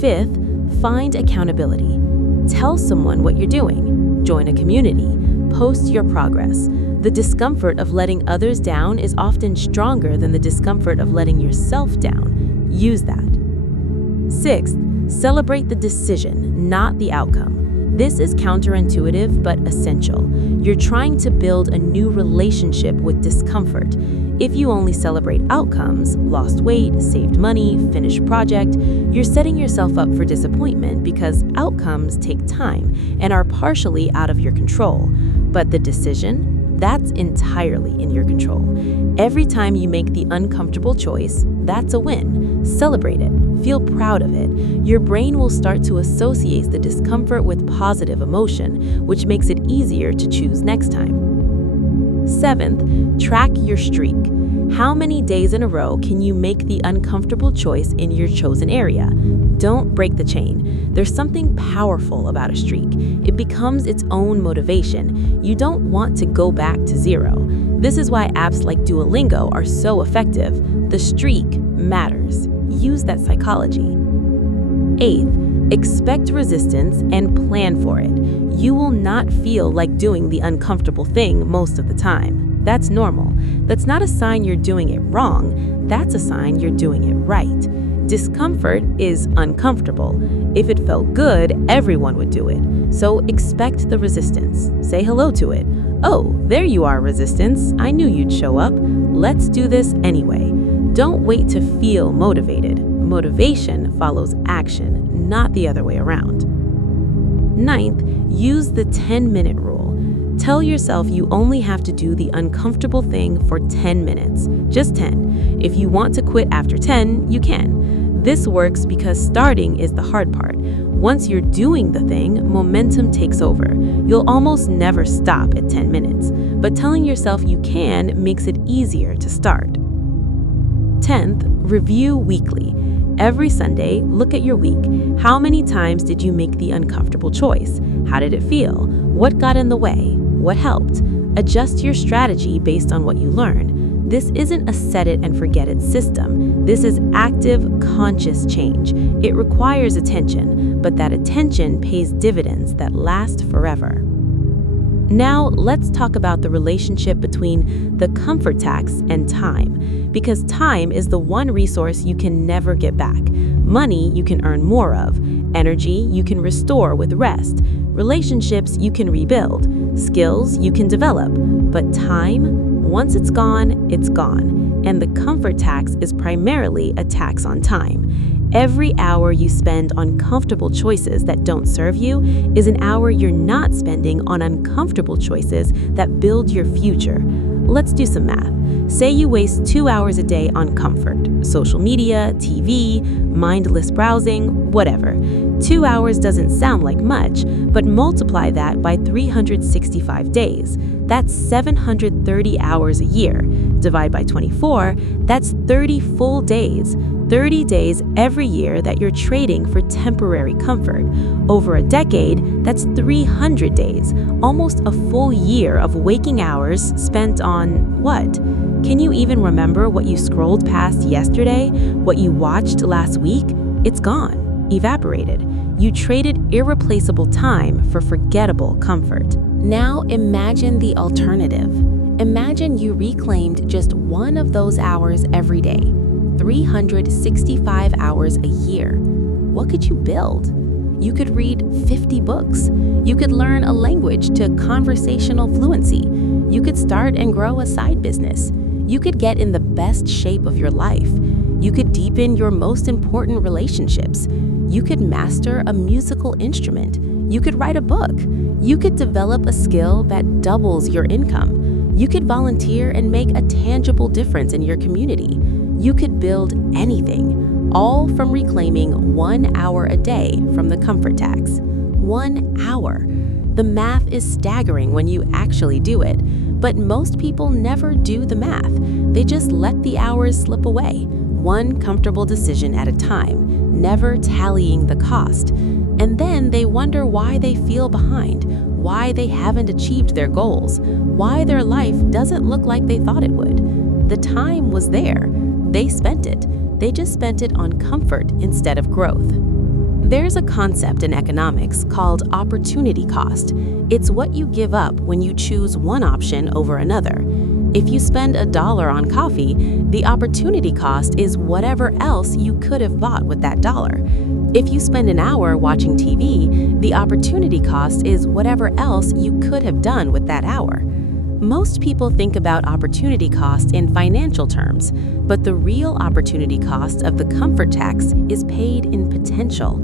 Fifth, find accountability. Tell someone what you're doing. Join a community. Post your progress. The discomfort of letting others down is often stronger than the discomfort of letting yourself down. Use that. Sixth, celebrate the decision, not the outcome. This is counterintuitive but essential. You're trying to build a new relationship with discomfort. If you only celebrate outcomes, lost weight, saved money, finished project, you're setting yourself up for disappointment because outcomes take time and are partially out of your control. But the decision, that's entirely in your control. Every time you make the uncomfortable choice, that's a win. Celebrate it. Feel proud of it. Your brain will start to associate the discomfort with positive emotion, which makes it easier to choose next time. Seventh, track your streak. How many days in a row can you make the uncomfortable choice in your chosen area? Don't break the chain. There's something powerful about a streak. It becomes its own motivation. You don't want to go back to zero. This is why apps like Duolingo are so effective. The streak matters. Use that psychology. Eighth, expect resistance and plan for it. You will not feel like doing the uncomfortable thing most of the time. That's normal. That's not a sign you're doing it wrong. That's a sign you're doing it right. Discomfort is uncomfortable. If it felt good, everyone would do it. So expect the resistance. Say hello to it. Oh, there you are, resistance. I knew you'd show up. Let's do this anyway. Don't wait to feel motivated. Motivation follows action, not the other way around. Ninth, use the 10-minute rule. Tell yourself you only have to do the uncomfortable thing for 10 minutes, just 10. If you want to quit after 10, you can. This works because starting is the hard part. Once you're doing the thing, momentum takes over. You'll almost never stop at 10 minutes, but telling yourself you can makes it easier to start. 10th, review weekly. Every Sunday, look at your week. How many times did you make the uncomfortable choice? How did it feel? What got in the way? What helped? Adjust your strategy based on what you learn. This isn't a set it and forget it system. This is active, conscious change. It requires attention, but that attention pays dividends that last forever. Now, let's talk about the relationship between the comfort tax and time, because time is the one resource you can never get back. Money you can earn more of, energy you can restore with rest, relationships you can rebuild, skills you can develop, but time, once it's gone, and the comfort tax is primarily a tax on time. Every hour you spend on comfortable choices that don't serve you is an hour you're not spending on uncomfortable choices that build your future. Let's do some math. Say you waste 2 hours a day on comfort, social media, TV, mindless browsing, whatever. 2 hours doesn't sound like much, but multiply that by 365 days. That's 730 hours a year. Divide by 24, that's 30 full days. 30 days every year that you're trading for temporary comfort. Over a decade, that's 300 days, almost a full year of waking hours spent on what? Can you even remember what you scrolled past yesterday? What you watched last week? It's gone, evaporated. You traded irreplaceable time for forgettable comfort. Now imagine the alternative. Imagine you reclaimed just one of those hours every day. 365 hours a year. What could you build? You could read 50 books. You could learn a language to conversational fluency. You could start and grow a side business. You could get in the best shape of your life. You could deepen your most important relationships. You could master a musical instrument. You could write a book. You could develop a skill that doubles your income. You could volunteer and make a tangible difference in your community. You could build anything, all from reclaiming 1 hour a day from the comfort tax. 1 hour. The math is staggering when you actually do it, but most people never do the math. They just let the hours slip away, one comfortable decision at a time, never tallying the cost. And then they wonder why they feel behind, why they haven't achieved their goals, why their life doesn't look like they thought it would. The time was there. They spent it. They just spent it on comfort instead of growth. There's a concept in economics called opportunity cost. It's what you give up when you choose one option over another. If you spend $1 on coffee, the opportunity cost is whatever else you could have bought with that dollar. If you spend an hour watching TV, the opportunity cost is whatever else you could have done with that hour. Most people think about opportunity cost in financial terms, but the real opportunity cost of the comfort tax is paid in potential.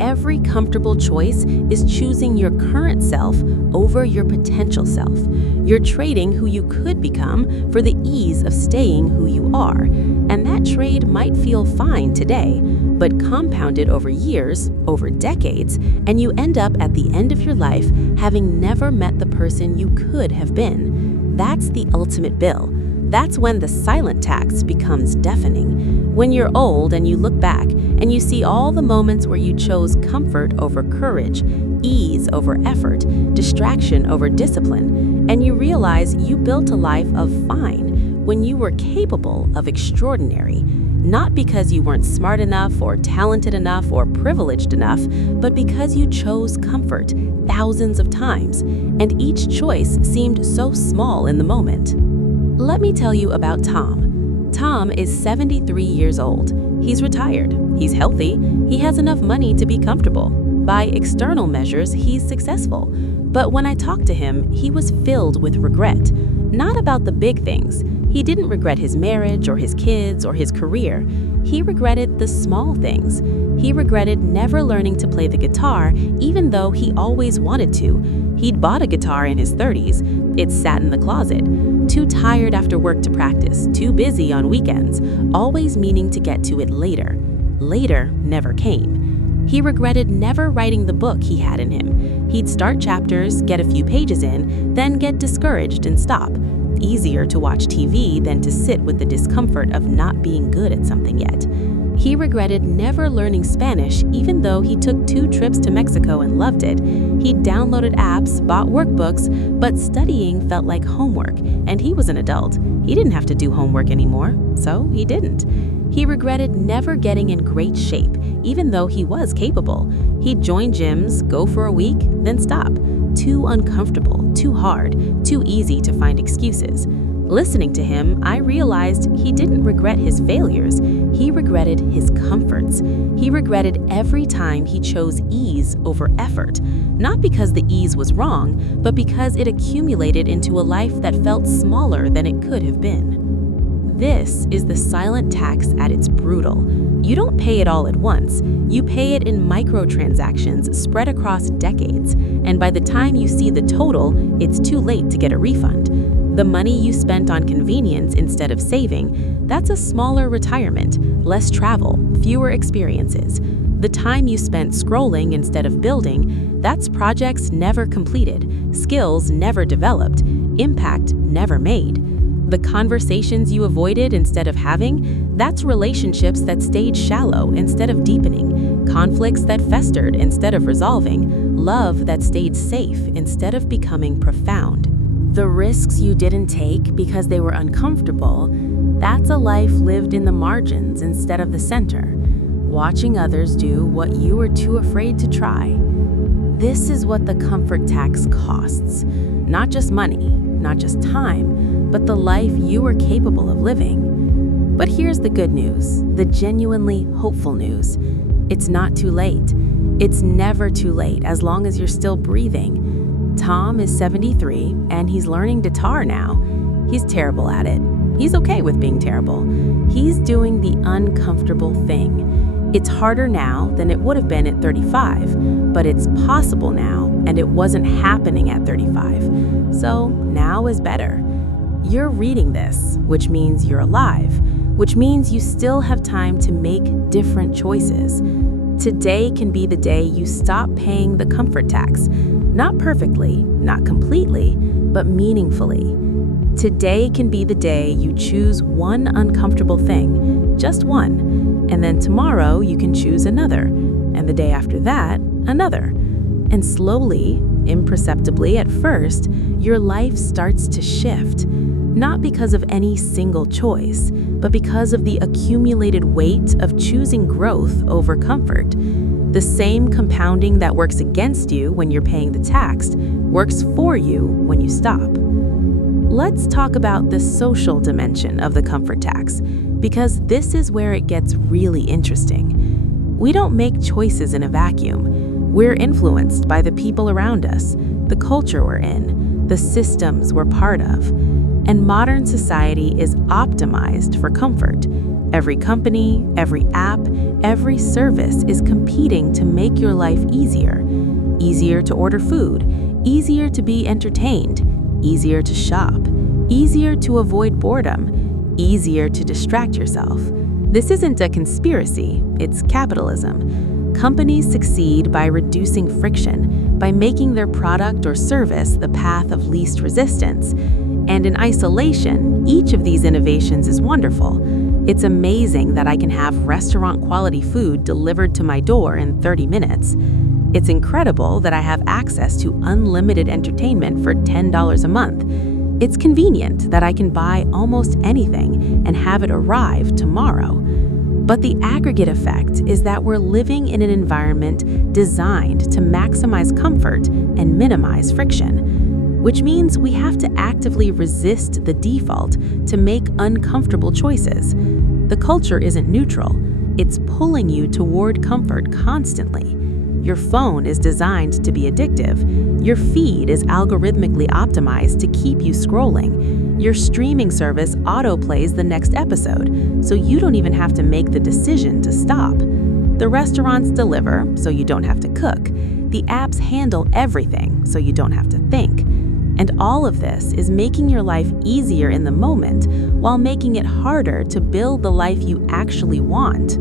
Every comfortable choice is choosing your current self over your potential self. You're trading who you could become for the ease of staying who you are. And that trade might feel fine today, but compounded over years, over decades, and you end up at the end of your life having never met the person you could have been. That's the ultimate bill. That's when the silent tax becomes deafening. When you're old and you look back and you see all the moments where you chose comfort over courage, ease over effort, distraction over discipline, and you realize you built a life of fine when you were capable of extraordinary. Not because you weren't smart enough or talented enough or privileged enough, but because you chose comfort thousands of times, and each choice seemed so small in the moment. Let me tell you about Tom. Tom is 73 years old. He's retired. He's healthy. He has enough money to be comfortable. By external measures, he's successful. But when I talked to him, he was filled with regret. Not about the big things. He didn't regret his marriage or his kids or his career. He regretted the small things. He regretted never learning to play the guitar, even though he always wanted to. He'd bought a guitar in his 30s. It sat in the closet. Too tired after work to practice, too busy on weekends, always meaning to get to it later. Later never came. He regretted never writing the book he had in him. He'd start chapters, get a few pages in, then get discouraged and stop. Easier to watch TV than to sit with the discomfort of not being good at something yet. He regretted never learning Spanish even though he took 2 trips to Mexico and loved it. He downloaded apps, bought workbooks, but studying felt like homework, and he was an adult. He didn't have to do homework anymore, so he didn't. He regretted never getting in great shape, even though he was capable. He'd join gyms, go for a week, then stop. Too uncomfortable, too hard, too easy to find excuses. Listening to him, I realized he didn't regret his failures. He regretted his comforts. He regretted every time he chose ease over effort. Not because the ease was wrong, but because it accumulated into a life that felt smaller than it could have been. This is the silent tax at its brutal. You don't pay it all at once. You pay it in microtransactions spread across decades. And by the time you see the total, it's too late to get a refund. The money you spent on convenience instead of saving, that's a smaller retirement, less travel, fewer experiences. The time you spent scrolling instead of building, that's projects never completed, skills never developed, impact never made. The conversations you avoided instead of having, that's relationships that stayed shallow instead of deepening, conflicts that festered instead of resolving, love that stayed safe instead of becoming profound. The risks you didn't take because they were uncomfortable, that's a life lived in the margins instead of the center, watching others do what you were too afraid to try. This is what the comfort tax costs. Not just money, not just time, but the life you were capable of living. But here's the good news, the genuinely hopeful news. It's not too late. It's never too late as long as you're still breathing. Tom is 73 and he's learning guitar now. He's terrible at it. He's okay with being terrible. He's doing the uncomfortable thing. It's harder now than it would have been at 35, but it's possible now, and it wasn't happening at 35. So now is better. You're reading this, which means you're alive, which means you still have time to make different choices. Today can be the day you stop paying the comfort tax. Not perfectly, not completely, but meaningfully. Today can be the day you choose one uncomfortable thing, just one. And then tomorrow you can choose another, and the day after that, another. And slowly, imperceptibly at first, your life starts to shift. Not because of any single choice, but because of the accumulated weight of choosing growth over comfort. The same compounding that works against you when you're paying the tax works for you when you stop. Let's talk about the social dimension of the comfort tax, because this is where it gets really interesting. We don't make choices in a vacuum. We're influenced by the people around us, the culture we're in, the systems we're part of. And modern society is optimized for comfort. Every company, every app, every service is competing to make your life easier. Easier to order food, easier to be entertained, easier to shop, easier to avoid boredom, easier to distract yourself. This isn't a conspiracy, it's capitalism. Companies succeed by reducing friction, by making their product or service the path of least resistance. And in isolation, each of these innovations is wonderful. It's amazing that I can have restaurant-quality food delivered to my door in 30 minutes. It's incredible that I have access to unlimited entertainment for $10 a month. It's convenient that I can buy almost anything and have it arrive tomorrow. But the aggregate effect is that we're living in an environment designed to maximize comfort and minimize friction, which means we have to actively resist the default to make uncomfortable choices. The culture isn't neutral. It's pulling you toward comfort constantly. Your phone is designed to be addictive. Your feed is algorithmically optimized to keep you scrolling. Your streaming service autoplays the next episode, so you don't even have to make the decision to stop. The restaurants deliver, so you don't have to cook. The apps handle everything, so you don't have to think. And all of this is making your life easier in the moment while making it harder to build the life you actually want.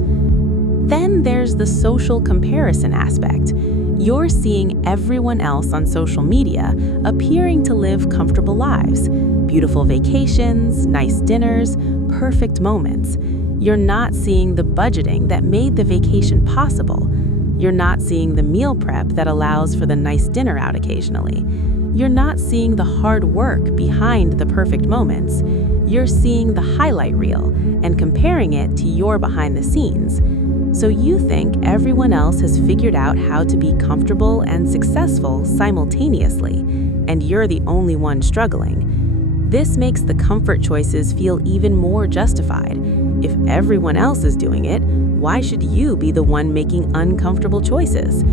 Then there's the social comparison aspect. You're seeing everyone else on social media appearing to live comfortable lives, beautiful vacations, nice dinners, perfect moments. You're not seeing the budgeting that made the vacation possible. You're not seeing the meal prep that allows for the nice dinner out occasionally. You're not seeing the hard work behind the perfect moments. You're seeing the highlight reel and comparing it to your behind the scenes. So you think everyone else has figured out how to be comfortable and successful simultaneously, and you're the only one struggling. This makes the comfort choices feel even more justified. If everyone else is doing it, why should you be the one making uncomfortable choices?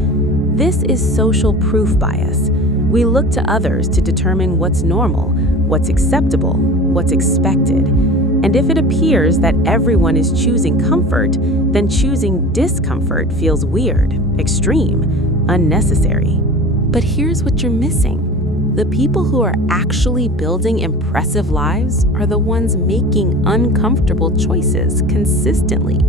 This is social proof bias. We look to others to determine what's normal, what's acceptable, what's expected. And if it appears that everyone is choosing comfort, then choosing discomfort feels weird, extreme, unnecessary. But here's what you're missing. The people who are actually building impressive lives are the ones making uncomfortable choices consistently.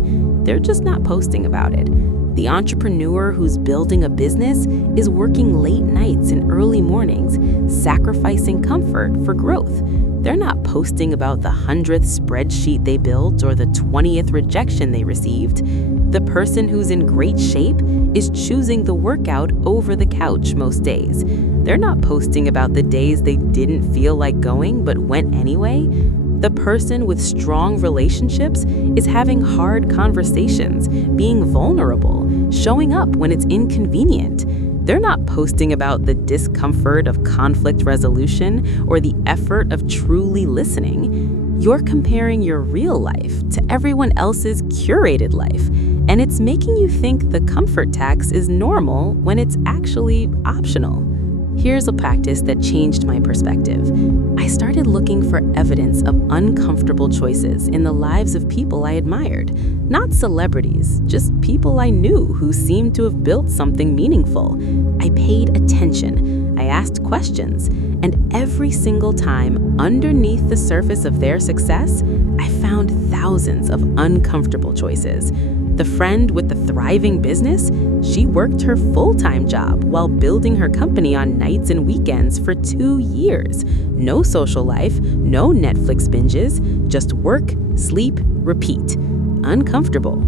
They're just not posting about it. The entrepreneur who's building a business is working late nights and early mornings, sacrificing comfort for growth. They're not posting about the 100th spreadsheet they built or the 20th rejection they received. The person who's in great shape is choosing the workout over the couch most days. They're not posting about the days they didn't feel like going but went anyway. The person with strong relationships is having hard conversations, being vulnerable, showing up when it's inconvenient. They're not posting about the discomfort of conflict resolution or the effort of truly listening. You're comparing your real life to everyone else's curated life, and it's making you think the comfort tax is normal when it's actually optional. Here's a practice that changed my perspective. I started looking for evidence of uncomfortable choices in the lives of people I admired. Not celebrities, just people I knew who seemed to have built something meaningful. I paid attention, I asked questions, and every single time, underneath the surface of their success, I found thousands of uncomfortable choices. The friend with the thriving business, she worked her full-time job while building her company on nights and weekends for 2 years. No social life, no Netflix binges, just work, sleep, repeat. Uncomfortable.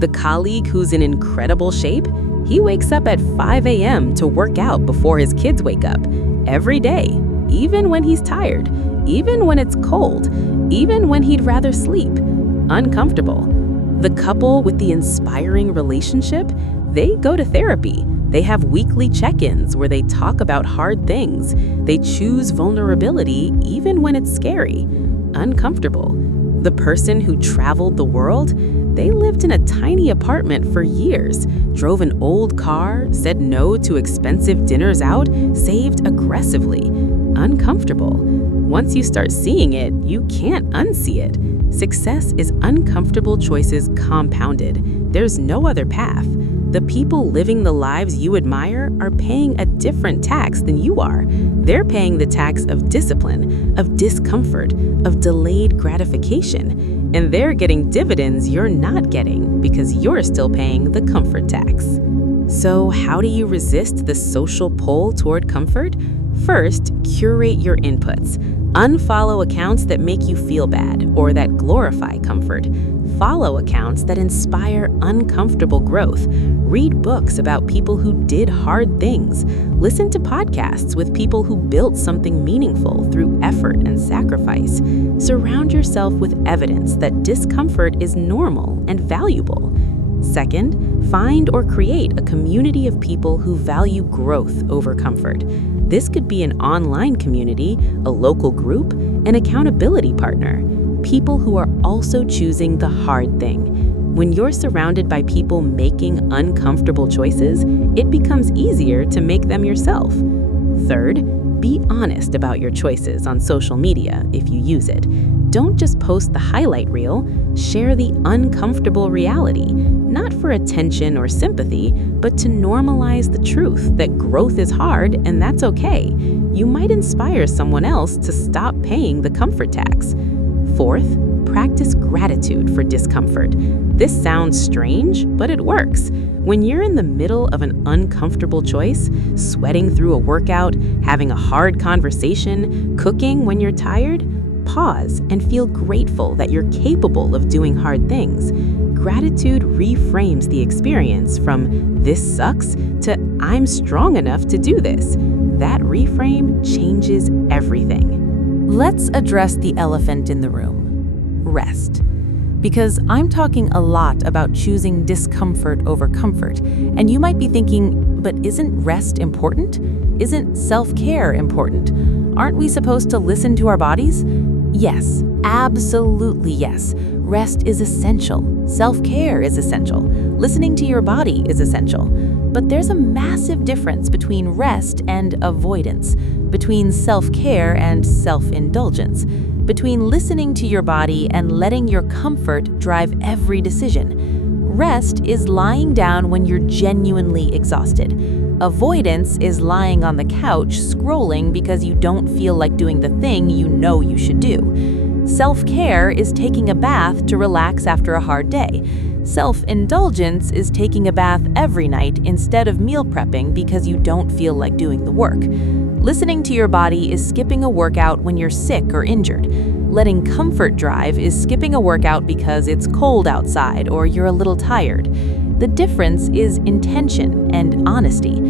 The colleague who's in incredible shape, he wakes up at 5 a.m. to work out before his kids wake up. Every day, even when he's tired, even when it's cold, even when he'd rather sleep. Uncomfortable. The couple with the inspiring relationship, they go to therapy. They have weekly check-ins where they talk about hard things. They choose vulnerability even when it's scary. Uncomfortable. The person who traveled the world, they lived in a tiny apartment for years, drove an old car, said no to expensive dinners out, saved aggressively. Uncomfortable. Once you start seeing it, you can't unsee it. Success is uncomfortable choices compounded. There's no other path. The people living the lives you admire are paying a different tax than you are. They're paying the tax of discipline, of discomfort, of delayed gratification. And they're getting dividends you're not getting because you're still paying the comfort tax. So how do you resist the social pull toward comfort? First, curate your inputs. Unfollow accounts that make you feel bad or that glorify comfort. Follow accounts that inspire uncomfortable growth. Read books about people who did hard things. Listen to podcasts with people who built something meaningful through effort and sacrifice. Surround yourself with evidence that discomfort is normal and valuable. Second, find or create a community of people who value growth over comfort. This could be an online community, a local group, an accountability partner, people who are also choosing the hard thing. When you're surrounded by people making uncomfortable choices, it becomes easier to make them yourself. Third, Be honest about your choices on social media if you use it. Don't just post the highlight reel, share the uncomfortable reality, not for attention or sympathy, but to normalize the truth that growth is hard and that's okay. You might inspire someone else to stop paying the comfort tax. Fourth, practice gratitude for discomfort. This sounds strange, but it works. When you're in the middle of an uncomfortable choice, sweating through a workout, having a hard conversation, cooking when you're tired, pause and feel grateful that you're capable of doing hard things. Gratitude reframes the experience from "this sucks" to "I'm strong enough to do this." That reframe changes everything. Let's address the elephant in the room: rest. Because I'm talking a lot about choosing discomfort over comfort, and you might be thinking, but isn't rest important? Isn't self-care important? Aren't we supposed to listen to our bodies? Yes, absolutely yes. Rest is essential. Self-care is essential. Listening to your body is essential. But there's a massive difference between rest and avoidance, between self-care and self-indulgence, between listening to your body and letting your comfort drive every decision. Rest is lying down when you're genuinely exhausted. Avoidance is lying on the couch scrolling because you don't feel like doing the thing you know you should do. Self-care is taking a bath to relax after a hard day. Self-indulgence is taking a bath every night instead of meal prepping because you don't feel like doing the work. Listening to your body is skipping a workout when you're sick or injured. Letting comfort drive is skipping a workout because it's cold outside or you're a little tired. The difference is intention and honesty.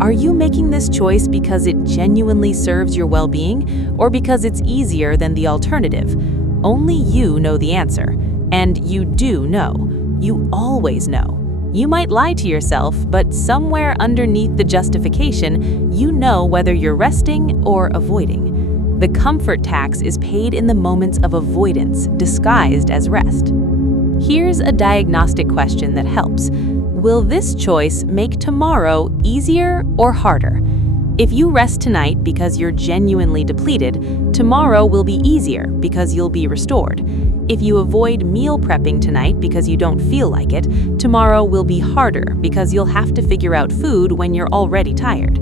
Are you making this choice because it genuinely serves your well-being or because it's easier than the alternative? Only you know the answer. And you do know. You always know. You might lie to yourself, but somewhere underneath the justification, you know whether you're resting or avoiding. The comfort tax is paid in the moments of avoidance, disguised as rest. Here's a diagnostic question that helps. Will this choice make tomorrow easier or harder? If you rest tonight because you're genuinely depleted, tomorrow will be easier because you'll be restored. If you avoid meal prepping tonight because you don't feel like it, tomorrow will be harder because you'll have to figure out food when you're already tired.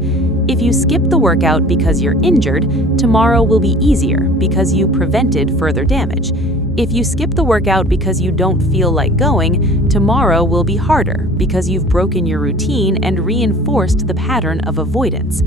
If you skip the workout because you're injured, tomorrow will be easier because you prevented further damage. If you skip the workout because you don't feel like going, tomorrow will be harder because you've broken your routine and reinforced the pattern of avoidance.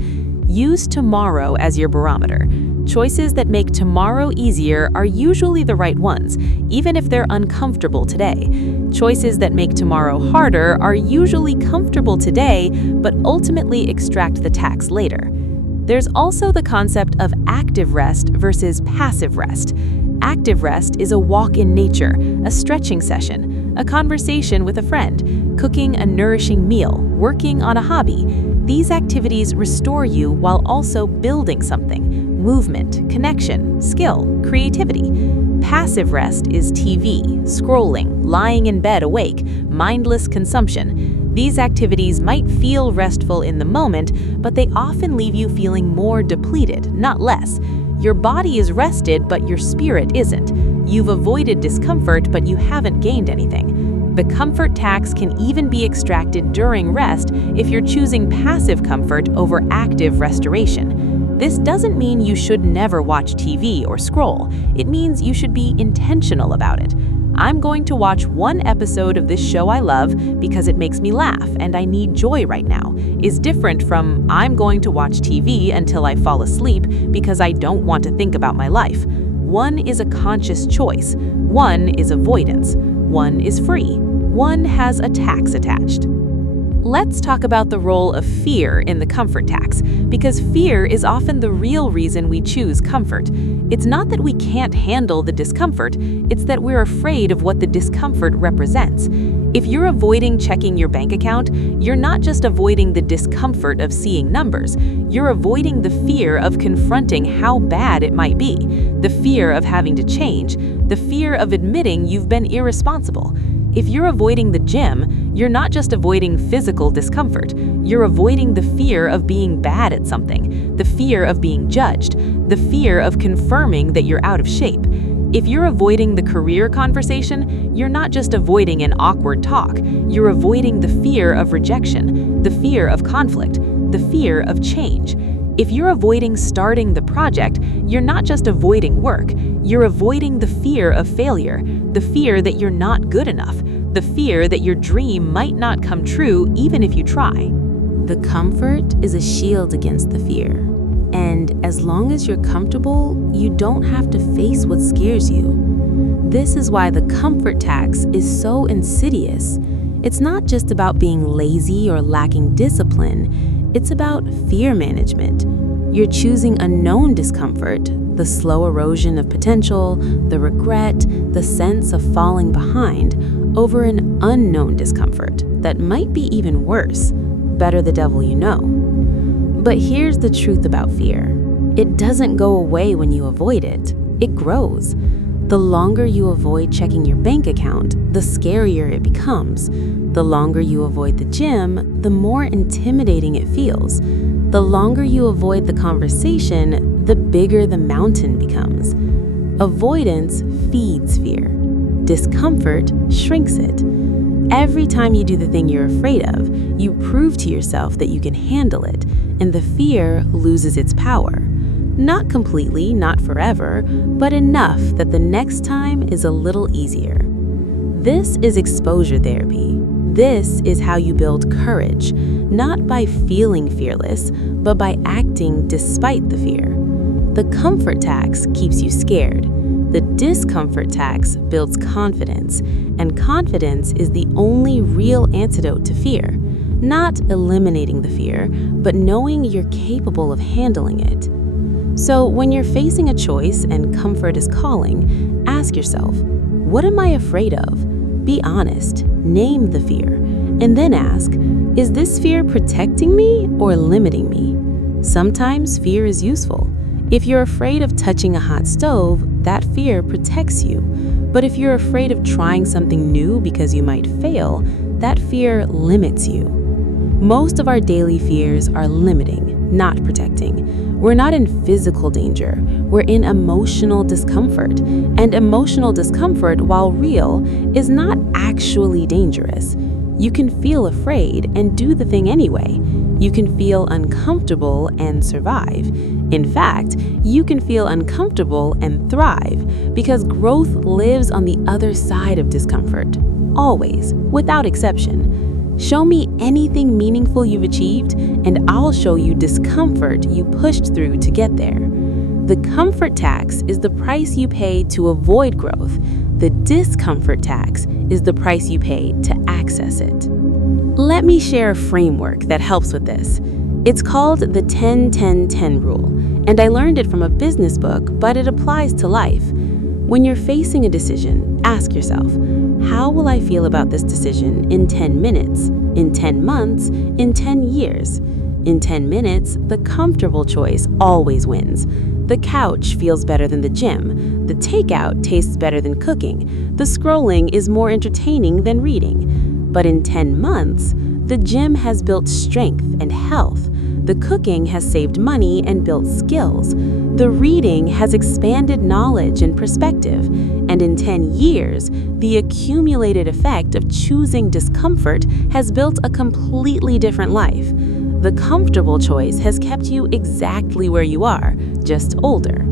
Use tomorrow as your barometer. Choices that make tomorrow easier are usually the right ones, even if they're uncomfortable today. Choices that make tomorrow harder are usually comfortable today, but ultimately extract the tax later. There's also the concept of active rest versus passive rest. Active rest is a walk in nature, a stretching session, a conversation with a friend, cooking a nourishing meal, working on a hobby. These activities restore you while also building something: movement, connection, skill, creativity. Passive rest is TV, scrolling, lying in bed awake, mindless consumption. These activities might feel restful in the moment, but they often leave you feeling more depleted, not less. Your body is rested, but your spirit isn't. You've avoided discomfort, but you haven't gained anything. The comfort tax can even be extracted during rest if you're choosing passive comfort over active restoration. This doesn't mean you should never watch TV or scroll. It means you should be intentional about it. I'm going to watch one episode of this show I love because it makes me laugh and I need joy right now, is different from I'm going to watch TV until I fall asleep because I don't want to think about my life. One is a conscious choice. One is avoidance. One is free. One has a tax attached. Let's talk about the role of fear in the comfort tax, because fear is often the real reason we choose comfort. It's not that we can't handle the discomfort, it's that we're afraid of what the discomfort represents. If you're avoiding checking your bank account, you're not just avoiding the discomfort of seeing numbers, you're avoiding the fear of confronting how bad it might be, the fear of having to change, the fear of admitting you've been irresponsible. If you're avoiding the gym, you're not just avoiding physical discomfort, you're avoiding the fear of being bad at something, the fear of being judged, the fear of confirming that you're out of shape. If you're avoiding the career conversation, you're not just avoiding an awkward talk, you're avoiding the fear of rejection, the fear of conflict, the fear of change. If you're avoiding starting the project, you're not just avoiding work, you're avoiding the fear of failure, the fear that you're not good enough, the fear that your dream might not come true even if you try. The comfort is a shield against the fear. And as long as you're comfortable, you don't have to face what scares you. This is why the comfort tax is so insidious. It's not just about being lazy or lacking discipline, it's about fear management. You're choosing a known discomfort, the slow erosion of potential, the regret, the sense of falling behind, over an unknown discomfort that might be even worse. Better the devil you know. But here's the truth about fear. It doesn't go away when you avoid it. It grows. The longer you avoid checking your bank account, the scarier it becomes. The longer you avoid the gym, the more intimidating it feels. The longer you avoid the conversation, the bigger the mountain becomes. Avoidance feeds fear. Discomfort shrinks it. Every time you do the thing you're afraid of, you prove to yourself that you can handle it, and the fear loses its power. Not completely, not forever, but enough that the next time is a little easier. This is exposure therapy. This is how you build courage, not by feeling fearless, but by acting despite the fear. The comfort tax keeps you scared. The discomfort tax builds confidence, and confidence is the only real antidote to fear. Not eliminating the fear, but knowing you're capable of handling it. So when you're facing a choice and comfort is calling, ask yourself, what am I afraid of? Be honest, name the fear, and then ask, is this fear protecting me or limiting me? Sometimes fear is useful. If you're afraid of touching a hot stove, that fear protects you. But if you're afraid of trying something new because you might fail, that fear limits you. Most of our daily fears are limiting, not protecting. We're not in physical danger, we're in emotional discomfort. And emotional discomfort, while real, is not actually dangerous. You can feel afraid and do the thing anyway. You can feel uncomfortable and survive. In fact, you can feel uncomfortable and thrive because growth lives on the other side of discomfort. Always, without exception. Show me anything meaningful you've achieved, and I'll show you discomfort you pushed through to get there. The comfort tax is the price you pay to avoid growth. The discomfort tax is the price you pay to access it. Let me share a framework that helps with this. It's called the 10-10-10 rule, and I learned it from a business book, but it applies to life. When you're facing a decision, ask yourself, how will I feel about this decision in 10 minutes, in 10 months, in 10 years? In 10 minutes, the comfortable choice always wins. The couch feels better than the gym. The takeout tastes better than cooking. The scrolling is more entertaining than reading. But in 10 months, the gym has built strength and health. The cooking has saved money and built skills. The reading has expanded knowledge and perspective. And in 10 years, the accumulated effect of choosing discomfort has built a completely different life. The comfortable choice has kept you exactly where you are, just older.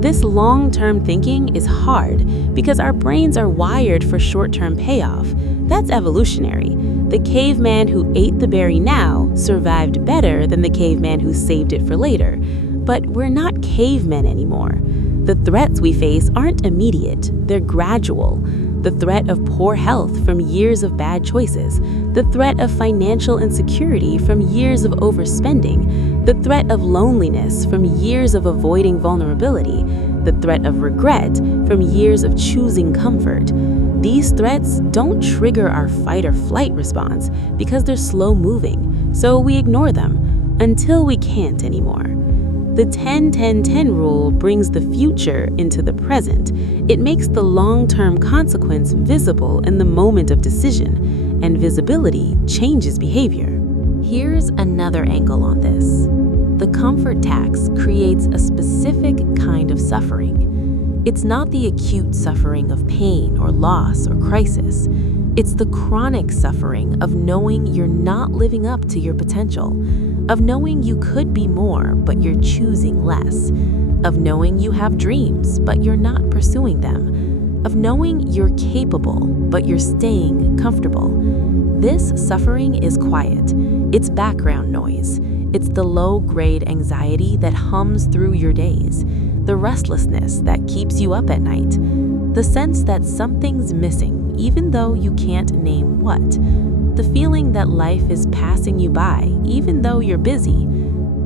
This long-term thinking is hard because our brains are wired for short-term payoff. That's evolutionary. The caveman who ate the berry now survived better than the caveman who saved it for later. But we're not cavemen anymore. The threats we face aren't immediate, they're gradual. The threat of poor health from years of bad choices, the threat of financial insecurity from years of overspending, the threat of loneliness from years of avoiding vulnerability, the threat of regret from years of choosing comfort. These threats don't trigger our fight or flight response because they're slow moving, so we ignore them until we can't anymore. The 10-10-10 rule brings the future into the present. It makes the long-term consequence visible in the moment of decision, and visibility changes behavior. Here's another angle on this. The comfort tax creates a specific kind of suffering. It's not the acute suffering of pain or loss or crisis. It's the chronic suffering of knowing you're not living up to your potential, of knowing you could be more, but you're choosing less, of knowing you have dreams, but you're not pursuing them, of knowing you're capable, but you're staying comfortable. This suffering is quiet. It's background noise. It's the low-grade anxiety that hums through your days, the restlessness that keeps you up at night, the sense that something's missing, even though you can't name what, the feeling that life is passing you by, even though you're busy.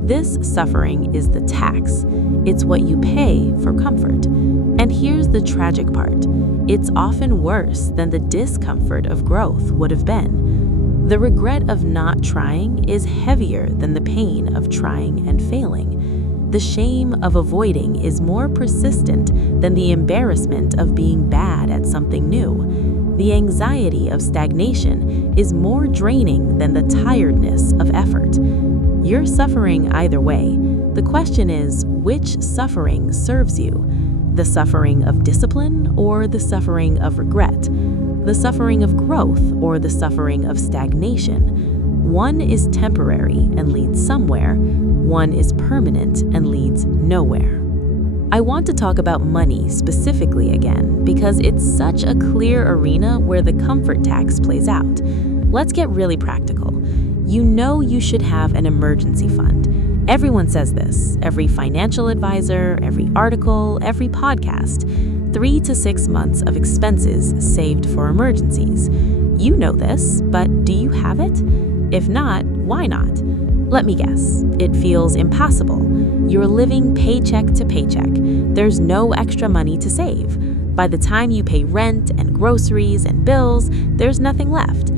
This suffering is the tax. It's what you pay for comfort. And here's the tragic part. It's often worse than the discomfort of growth would have been. The regret of not trying is heavier than the pain of trying and failing. The shame of avoiding is more persistent than the embarrassment of being bad at something new. The anxiety of stagnation is more draining than the tiredness of effort. You're suffering either way. The question is, which suffering serves you? The suffering of discipline or the suffering of regret? The suffering of growth or the suffering of stagnation? One is temporary and leads somewhere. One is permanent and leads nowhere. I want to talk about money specifically again because it's such a clear arena where the comfort tax plays out. Let's get really practical. You know you should have an emergency fund. Everyone says this, every financial advisor, every article, every podcast. 3 to 6 months of expenses saved for emergencies. You know this, but do you have it? If not, why not? Let me guess, it feels impossible. You're living paycheck to paycheck. There's no extra money to save. By the time you pay rent and groceries and bills, there's nothing left.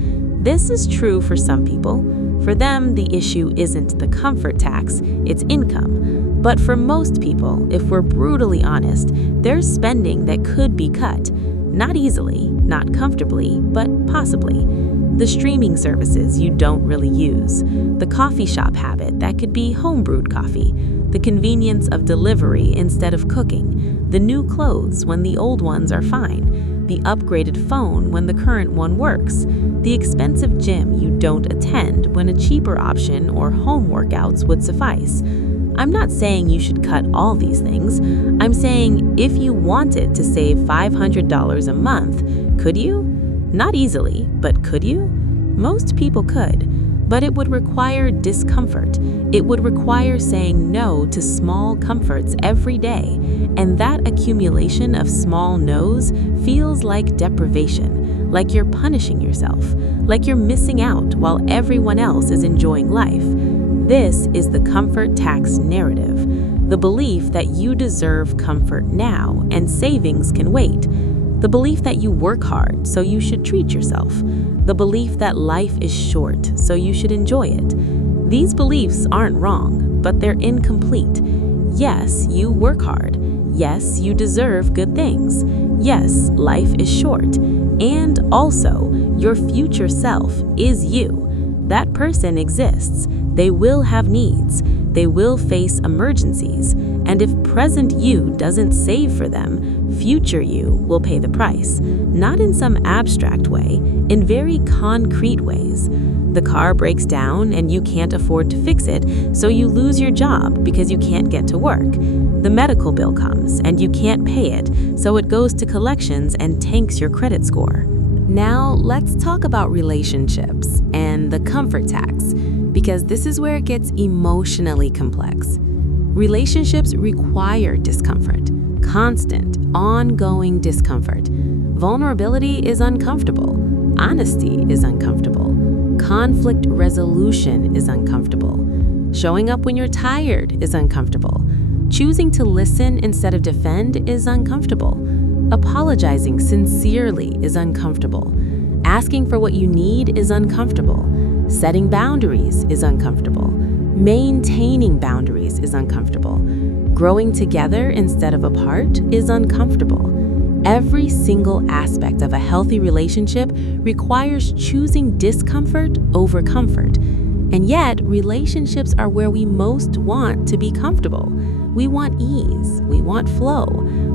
This is true for some people. For them, the issue isn't the comfort tax, it's income. But for most people, if we're brutally honest, there's spending that could be cut. Not easily, not comfortably, but possibly. The streaming services you don't really use. The coffee shop habit that could be home-brewed coffee. The convenience of delivery instead of cooking. The new clothes when the old ones are fine. The upgraded phone when the current one works. The expensive gym you don't attend when a cheaper option or home workouts would suffice. I'm not saying you should cut all these things. I'm saying if you wanted to save $500 a month, could you? Not easily, but could you? Most people could, but it would require discomfort. It would require saying no to small comforts every day, and that accumulation of small no's feels like deprivation, like you're punishing yourself, like you're missing out while everyone else is enjoying life. This is the comfort tax narrative, the belief that you deserve comfort now and savings can wait. The belief that you work hard, so you should treat yourself. The belief that life is short, so you should enjoy it. These beliefs aren't wrong, but they're incomplete. Yes, you work hard. Yes, you deserve good things. Yes, life is short. And also, your future self is you. That person exists. They will have needs. They will face emergencies. And if present you doesn't save for them, future you will pay the price. Not in some abstract way, in very concrete ways. The car breaks down and you can't afford to fix it, so you lose your job because you can't get to work. The medical bill comes and you can't pay it, so it goes to collections and tanks your credit score. Now, let's talk about relationships and the comfort tax, because this is where it gets emotionally complex. Relationships require discomfort, constant, ongoing discomfort. Vulnerability is uncomfortable. Honesty is uncomfortable. Conflict resolution is uncomfortable. Showing up when you're tired is uncomfortable. Choosing to listen instead of defend is uncomfortable. Apologizing sincerely is uncomfortable. Asking for what you need is uncomfortable. Setting boundaries is uncomfortable. Maintaining boundaries is uncomfortable. Growing together instead of apart is uncomfortable. Every single aspect of a healthy relationship requires choosing discomfort over comfort. And yet, relationships are where we most want to be comfortable. We want ease, we want flow,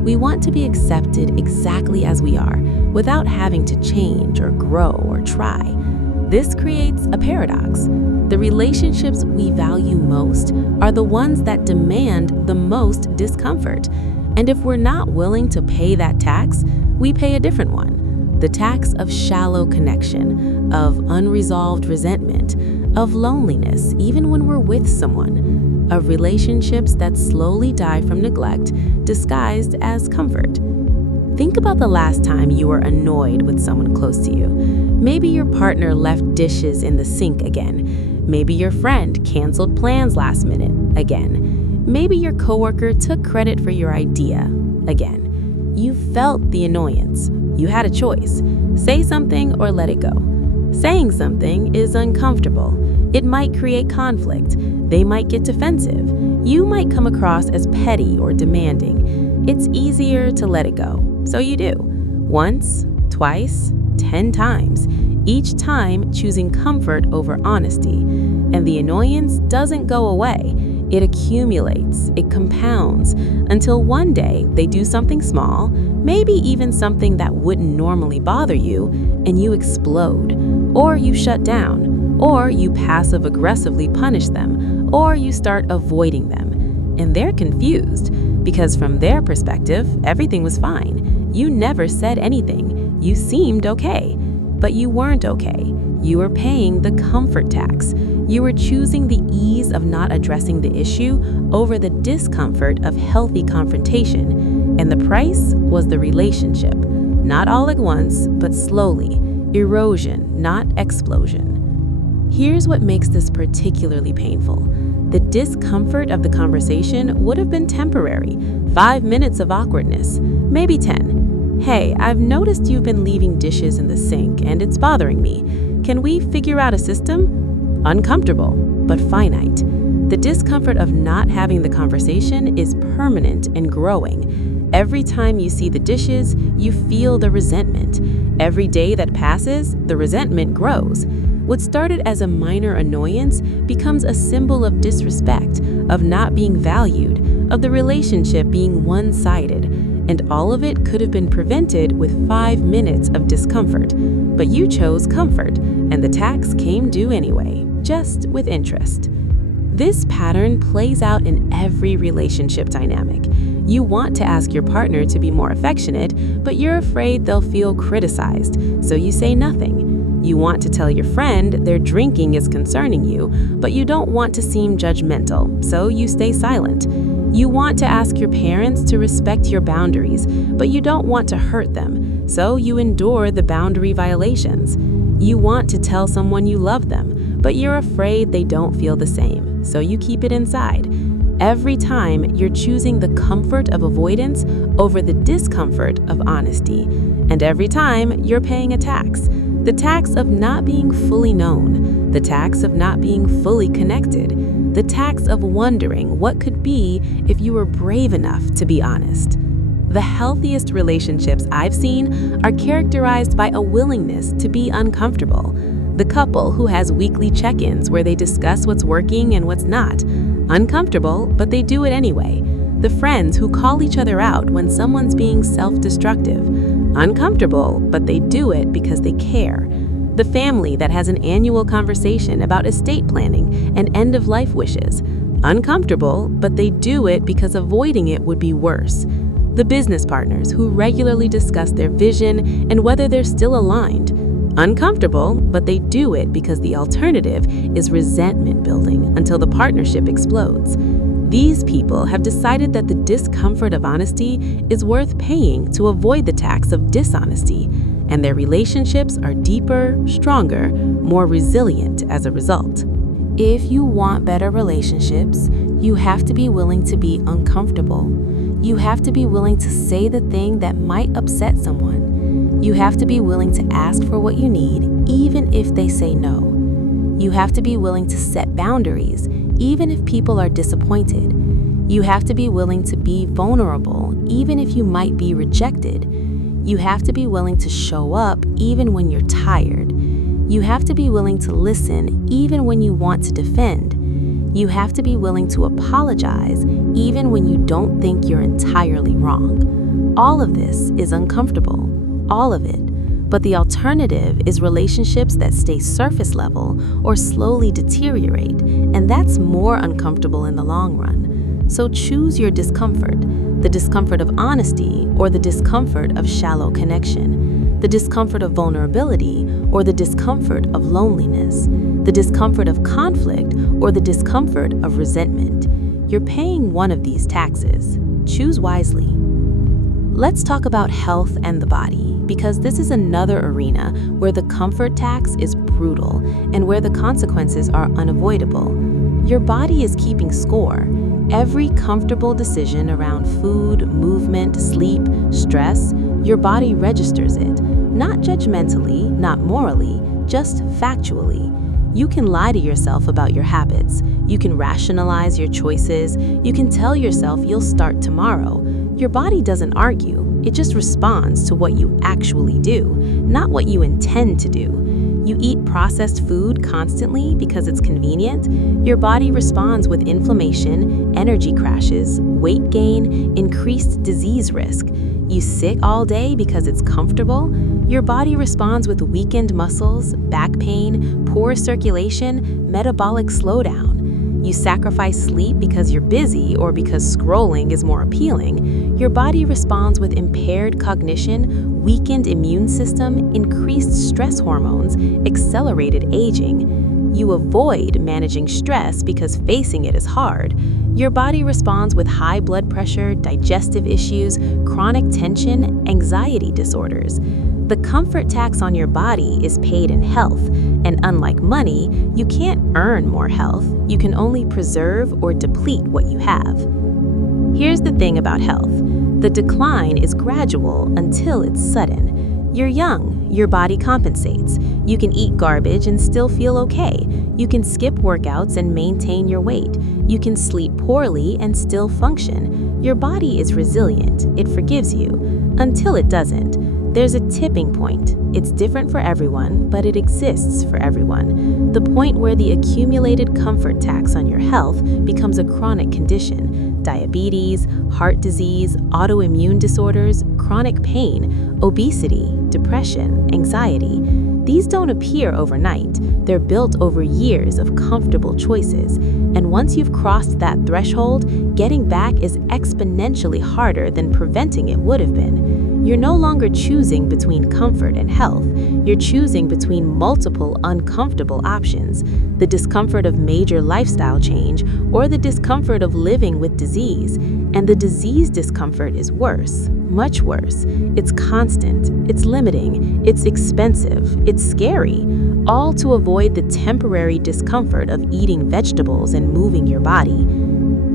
we want to be accepted exactly as we are, without having to change or grow or try. This creates a paradox. The relationships we value most are the ones that demand the most discomfort. And if we're not willing to pay that tax, we pay a different one. The tax of shallow connection, of unresolved resentment, of loneliness, even when we're with someone, of relationships that slowly die from neglect, disguised as comfort. Think about the last time you were annoyed with someone close to you. Maybe your partner left dishes in the sink again. Maybe your friend canceled plans last minute again. Maybe your coworker took credit for your idea again. You felt the annoyance. You had a choice. Say something or let it go. Saying something is uncomfortable. It might create conflict. They might get defensive. You might come across as petty or demanding. It's easier to let it go. So you do. Once, twice, 10 times. Each time choosing comfort over honesty. And the annoyance doesn't go away. It accumulates, it compounds, until one day they do something small, maybe even something that wouldn't normally bother you, and you explode. Or you shut down. Or you passive-aggressively punish them. Or you start avoiding them. And they're confused, because from their perspective, everything was fine. You never said anything. You seemed okay. But you weren't okay. You were paying the comfort tax. You were choosing the ease of not addressing the issue over the discomfort of healthy confrontation. And the price was the relationship. Not all at once, but slowly. Erosion, not explosion. Here's what makes this particularly painful. The discomfort of the conversation would have been temporary. 5 minutes of awkwardness, maybe 10. Hey, I've noticed you've been leaving dishes in the sink and it's bothering me. Can we figure out a system? Uncomfortable, but finite. The discomfort of not having the conversation is permanent and growing. Every time you see the dishes, you feel the resentment. Every day that passes, the resentment grows. What started as a minor annoyance becomes a symbol of disrespect, of not being valued, of the relationship being one-sided. And all of it could have been prevented with 5 minutes of discomfort. But you chose comfort, and the tax came due anyway, just with interest. This pattern plays out in every relationship dynamic. You want to ask your partner to be more affectionate, but you're afraid they'll feel criticized, so you say nothing. You want to tell your friend their drinking is concerning you, but you don't want to seem judgmental, so you stay silent. You want to ask your parents to respect your boundaries, but you don't want to hurt them, so you endure the boundary violations. You want to tell someone you love them, but you're afraid they don't feel the same, so you keep it inside. Every time, you're choosing the comfort of avoidance over the discomfort of honesty. And every time, you're paying a tax. The tax of not being fully known. The tax of not being fully connected. The tax of wondering what could be if you were brave enough to be honest. The healthiest relationships I've seen are characterized by a willingness to be uncomfortable. The couple who has weekly check-ins where they discuss what's working and what's not. Uncomfortable, but they do it anyway. The friends who call each other out when someone's being self-destructive. Uncomfortable, but they do it because they care. The family that has an annual conversation about estate planning and end-of-life wishes. Uncomfortable, but they do it because avoiding it would be worse. The business partners who regularly discuss their vision and whether they're still aligned. Uncomfortable, but they do it because the alternative is resentment building until the partnership explodes. These people have decided that the discomfort of honesty is worth paying to avoid the tax of dishonesty, and their relationships are deeper, stronger, more resilient as a result. If you want better relationships, you have to be willing to be uncomfortable. You have to be willing to say the thing that might upset someone. You have to be willing to ask for what you need, even if they say no. You have to be willing to set boundaries, even if people are disappointed. You have to be willing to be vulnerable, even if you might be rejected. You have to be willing to show up, even when you're tired. You have to be willing to listen, even when you want to defend. You have to be willing to apologize, even when you don't think you're entirely wrong. All of this is uncomfortable, all of it. But the alternative is relationships that stay surface level or slowly deteriorate, and that's more uncomfortable in the long run. So choose your discomfort, the discomfort of honesty or the discomfort of shallow connection, the discomfort of vulnerability or the discomfort of loneliness, the discomfort of conflict or the discomfort of resentment. You're paying one of these taxes. Choose wisely. Let's talk about health and the body, because this is another arena where the comfort tax is brutal and where the consequences are unavoidable. Your body is keeping score. Every comfortable decision around food, movement, sleep, stress, your body registers it. Not judgmentally, not morally, just factually. You can lie to yourself about your habits. You can rationalize your choices. You can tell yourself you'll start tomorrow. Your body doesn't argue. It just responds to what you actually do, not what you intend to do. You eat processed food constantly because it's convenient. Your body responds with inflammation, energy crashes, weight gain, increased disease risk. You sit all day because it's comfortable. Your body responds with weakened muscles, back pain, poor circulation, metabolic slowdown. You sacrifice sleep because you're busy or because scrolling is more appealing. Your body responds with impaired cognition, weakened immune system, increased stress hormones, accelerated aging. You avoid managing stress because facing it is hard. Your body responds with high blood pressure, digestive issues, chronic tension, anxiety disorders. The comfort tax on your body is paid in health, and unlike money, you can't earn more health. You can only preserve or deplete what you have. Here's the thing about health. The decline is gradual until it's sudden. You're young, your body compensates. You can eat garbage and still feel okay. You can skip workouts and maintain your weight. You can sleep poorly and still function. Your body is resilient. It forgives you. Until it doesn't. There's a tipping point. It's different for everyone, but it exists for everyone. The point where the accumulated comfort tax on your health becomes a chronic condition. Diabetes, heart disease, autoimmune disorders, chronic pain, obesity, depression, anxiety. These don't appear overnight. They're built over years of comfortable choices. And once you've crossed that threshold, getting back is exponentially harder than preventing it would have been. You're no longer choosing between comfort and health. You're choosing between multiple uncomfortable options: the discomfort of major lifestyle change or the discomfort of living with disease. And the disease discomfort is worse, much worse. It's constant, it's limiting, it's expensive, it's scary, all to avoid the temporary discomfort of eating vegetables and moving your body.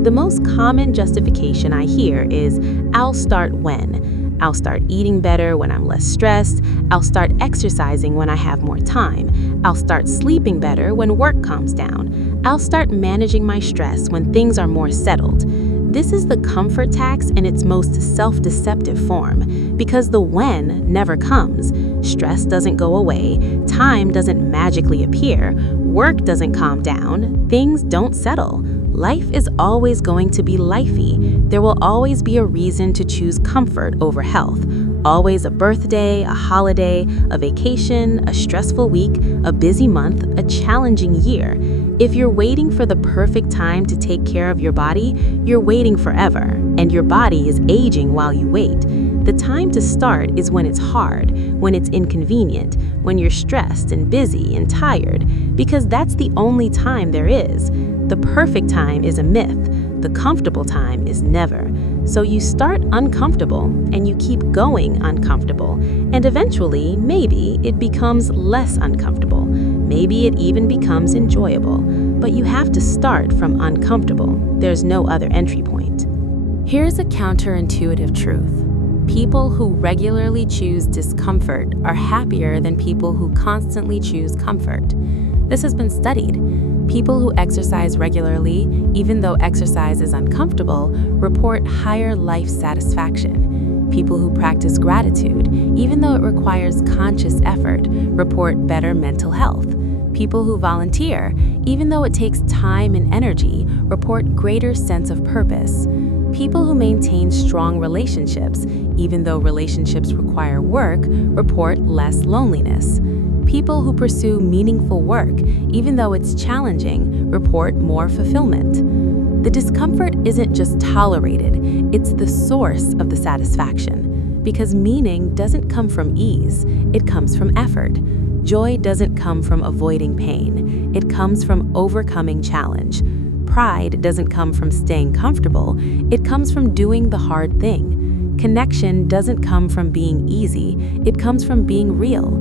The most common justification I hear is, "I'll start when." I'll start eating better when I'm less stressed. I'll start exercising when I have more time. I'll start sleeping better when work calms down. I'll start managing my stress when things are more settled. This is the comfort tax in its most self-deceptive form, because the when never comes. Stress doesn't go away, time doesn't magically appear, work doesn't calm down, things don't settle. Life is always going to be lifey. There will always be a reason to choose comfort over health. Always a birthday, a holiday, a vacation, a stressful week, a busy month, a challenging year. If you're waiting for the perfect time to take care of your body, you're waiting forever, and your body is aging while you wait. The time to start is when it's hard, when it's inconvenient, when you're stressed and busy and tired, because that's the only time there is. The perfect time is a myth. The comfortable time is never. So you start uncomfortable and you keep going uncomfortable, and eventually, maybe it becomes less uncomfortable. Maybe it even becomes enjoyable. But you have to start from uncomfortable. There's no other entry point. Here's a counterintuitive truth. People who regularly choose discomfort are happier than people who constantly choose comfort. This has been studied. People who exercise regularly, even though exercise is uncomfortable, report higher life satisfaction. People who practice gratitude, even though it requires conscious effort, report better mental health. People who volunteer, even though it takes time and energy, report greater sense of purpose. People who maintain strong relationships, even though relationships require work, report less loneliness. People who pursue meaningful work, even though it's challenging, report more fulfillment. The discomfort isn't just tolerated, it's the source of the satisfaction. Because meaning doesn't come from ease, it comes from effort. Joy doesn't come from avoiding pain, it comes from overcoming challenge. Pride doesn't come from staying comfortable, it comes from doing the hard thing. Connection doesn't come from being easy, it comes from being real.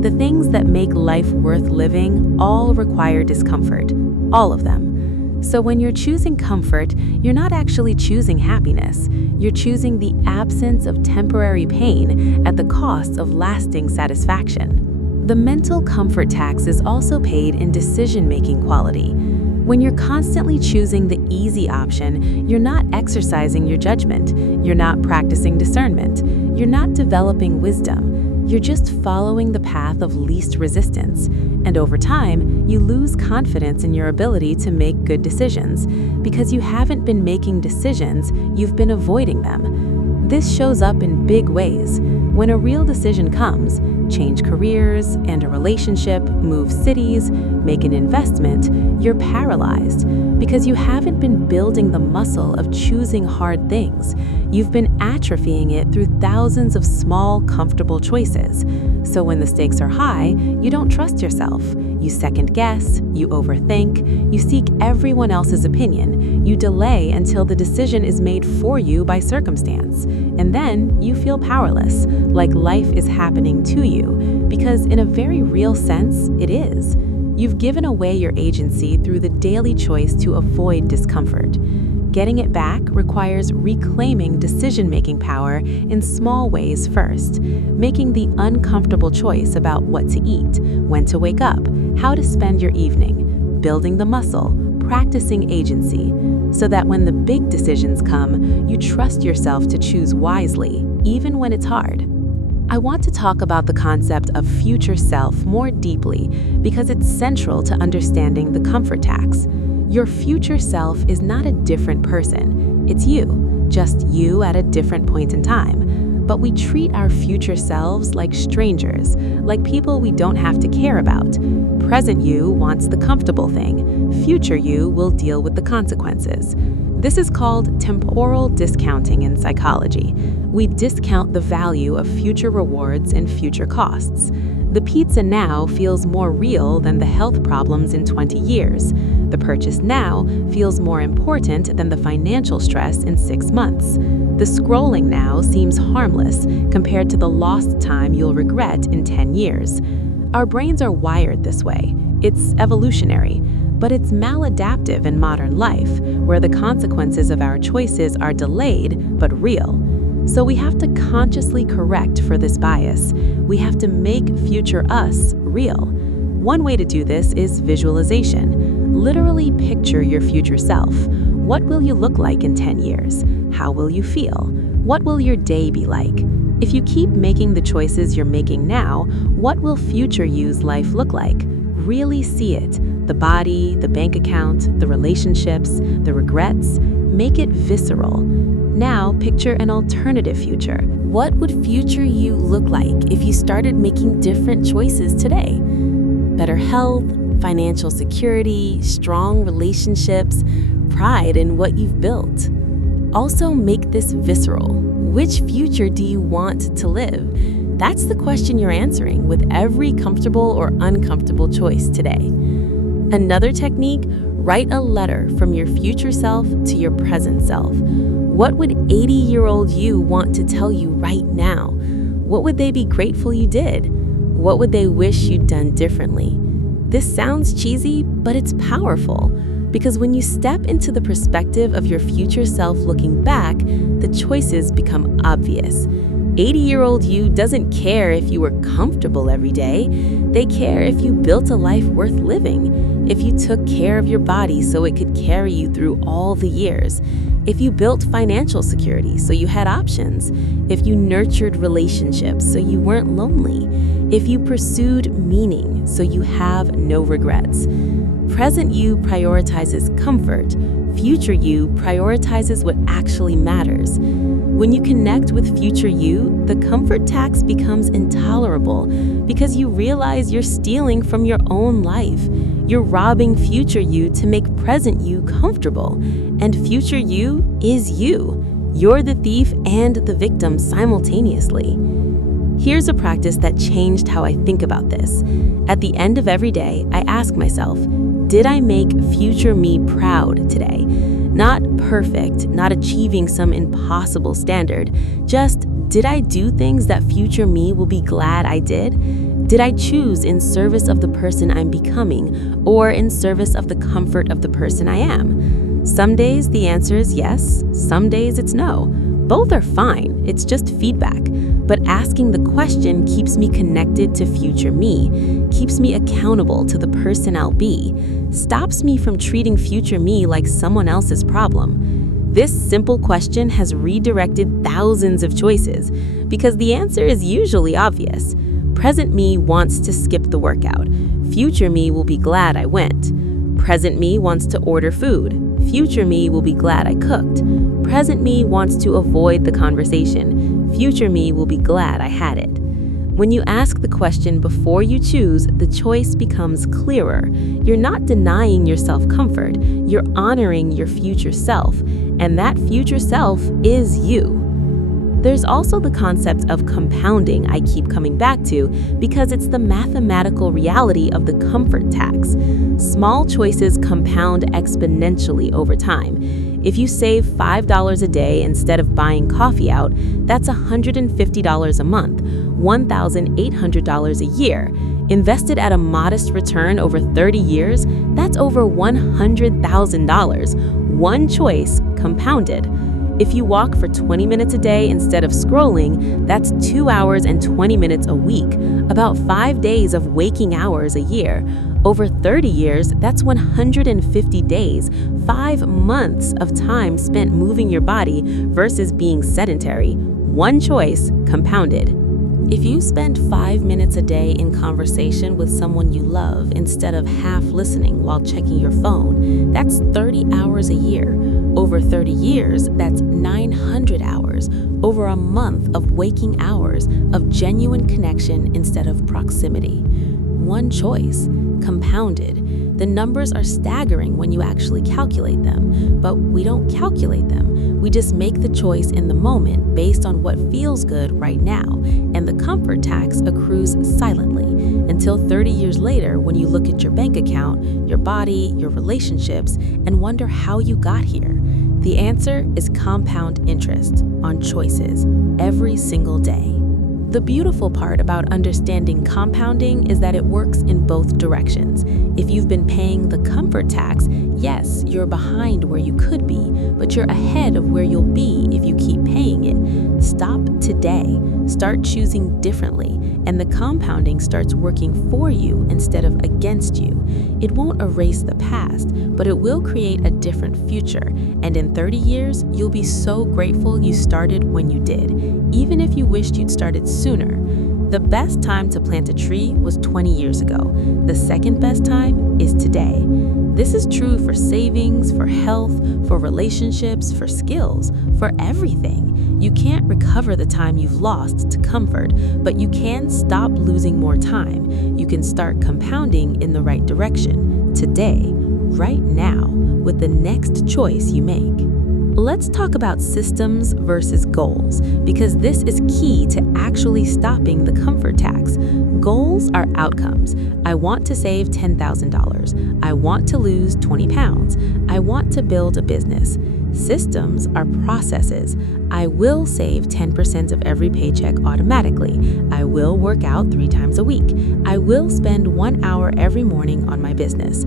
The things that make life worth living all require discomfort, all of them. So when you're choosing comfort, you're not actually choosing happiness. You're choosing the absence of temporary pain at the cost of lasting satisfaction. The mental comfort tax is also paid in decision-making quality. When you're constantly choosing the easy option, you're not exercising your judgment. You're not practicing discernment. You're not developing wisdom. You're just following the path of least resistance. And over time, you lose confidence in your ability to make good decisions. Because you haven't been making decisions, you've been avoiding them. This shows up in big ways. When a real decision comes, change careers, end a relationship, move cities, make an investment, you're paralyzed because you haven't been building the muscle of choosing hard things. You've been atrophying it through thousands of small, comfortable choices. So when the stakes are high, you don't trust yourself. You second guess, you overthink, you seek everyone else's opinion, you delay until the decision is made for you by circumstance. And then you feel powerless, like life is happening to you, because in a very real sense, it is. You've given away your agency through the daily choice to avoid discomfort. Getting it back requires reclaiming decision-making power in small ways first, making the uncomfortable choice about what to eat, when to wake up, how to spend your evening, building the muscle, practicing agency, so that when the big decisions come, you trust yourself to choose wisely, even when it's hard. I want to talk about the concept of future self more deeply because it's central to understanding the comfort tax. Your future self is not a different person. It's you, just you at a different point in time. But we treat our future selves like strangers, like people we don't have to care about. Present you wants the comfortable thing. Future you will deal with the consequences. This is called temporal discounting in psychology. We discount the value of future rewards and future costs. The pizza now feels more real than the health problems in 20 years. The purchase now feels more important than the financial stress in 6 months. The scrolling now seems harmless compared to the lost time you'll regret in 10 years. Our brains are wired this way. It's evolutionary. But it's maladaptive in modern life, where the consequences of our choices are delayed but real. So we have to consciously correct for this bias. We have to make future us real. One way to do this is visualization. Literally picture your future self. What will you look like in 10 years? How will you feel? What will your day be like? If you keep making the choices you're making now, what will future you's life look like? Really see it. The body, the bank account, the relationships, the regrets. Make it visceral. Now picture an alternative future. What would future you look like if you started making different choices today? Better health, financial security, strong relationships, pride in what you've built. Also make this visceral. Which future do you want to live? That's the question you're answering with every comfortable or uncomfortable choice today. Another technique, write a letter from your future self to your present self. What would 80-year-old you want to tell you right now? What would they be grateful you did? What would they wish you'd done differently? This sounds cheesy, but it's powerful. Because when you step into the perspective of your future self looking back, the choices become obvious. 80-year-old you doesn't care if you were comfortable every day. They care if you built a life worth living, if you took care of your body so it could carry you through all the years, if you built financial security so you had options, if you nurtured relationships so you weren't lonely, if you pursued meaning so you have no regrets. Present you prioritizes comfort. Future you prioritizes what actually matters. When you connect with future you, the comfort tax becomes intolerable because you realize you're stealing from your own life. You're robbing future you to make present you comfortable. And future you is you. You're the thief and the victim simultaneously. Here's a practice that changed how I think about this. At the end of every day, I ask myself, did I make future me proud today? Not perfect, not achieving some impossible standard. Just, did I do things that future me will be glad I did? Did I choose in service of the person I'm becoming or in service of the comfort of the person I am? Some days the answer is yes, some days it's no. Both are fine, it's just feedback. But asking the question keeps me connected to future me, keeps me accountable to the person I'll be, stops me from treating future me like someone else's problem. This simple question has redirected thousands of choices because the answer is usually obvious. Present me wants to skip the workout. Future me will be glad I went. Present me wants to order food. Future me will be glad I cooked. Present me wants to avoid the conversation. Future me will be glad I had it. When you ask the question before you choose, the choice becomes clearer. You're not denying yourself comfort. You're honoring your future self, and that future self is you. There's also the concept of compounding I keep coming back to because it's the mathematical reality of the comfort tax. Small choices compound exponentially over time. If you save $5 a day instead of buying coffee out, that's $150 a month, $1,800 a year. Invested at a modest return over 30 years, that's over $100,000. One choice compounded. If you walk for 20 minutes a day instead of scrolling, that's 2 hours and 20 minutes a week, about 5 days of waking hours a year. Over 30 years, that's 150 days, 5 months of time spent moving your body versus being sedentary. One choice compounded. If you spend 5 minutes a day in conversation with someone you love instead of half listening while checking your phone, that's 30 hours a year. Over 30 years, that's 900 hours. Over a month of waking hours of genuine connection instead of proximity. One choice, compounded. The numbers are staggering when you actually calculate them, but we don't calculate them. We just make the choice in the moment based on what feels good right now, and the comfort tax accrues silently until 30 years later when you look at your bank account, your body, your relationships, and wonder how you got here. The answer is compound interest on choices every single day. The beautiful part about understanding compounding is that it works in both directions. If you've been paying the comfort tax, yes, you're behind where you could be, but you're ahead of where you'll be if you keep paying it. Stop today. Start choosing differently, and the compounding starts working for you instead of against you. It won't erase the past, but it will create a different future. And in 30 years, you'll be so grateful you started when you did, even if you wished you'd started sooner. The best time to plant a tree was 20 years ago. The second best time is today. This is true for savings, for health, for relationships, for skills, for everything. You can't recover the time you've lost to comfort, but you can stop losing more time. You can start compounding in the right direction, today, right now, with the next choice you make. Let's talk about systems versus goals, because this is key to actually stopping the comfort tax. Goals are outcomes. I want to save $10,000. I want to lose 20 pounds. I want to build a business. Systems are processes. I will save 10% of every paycheck automatically. I will work out 3 times a week. I will spend 1 hour every morning on my business.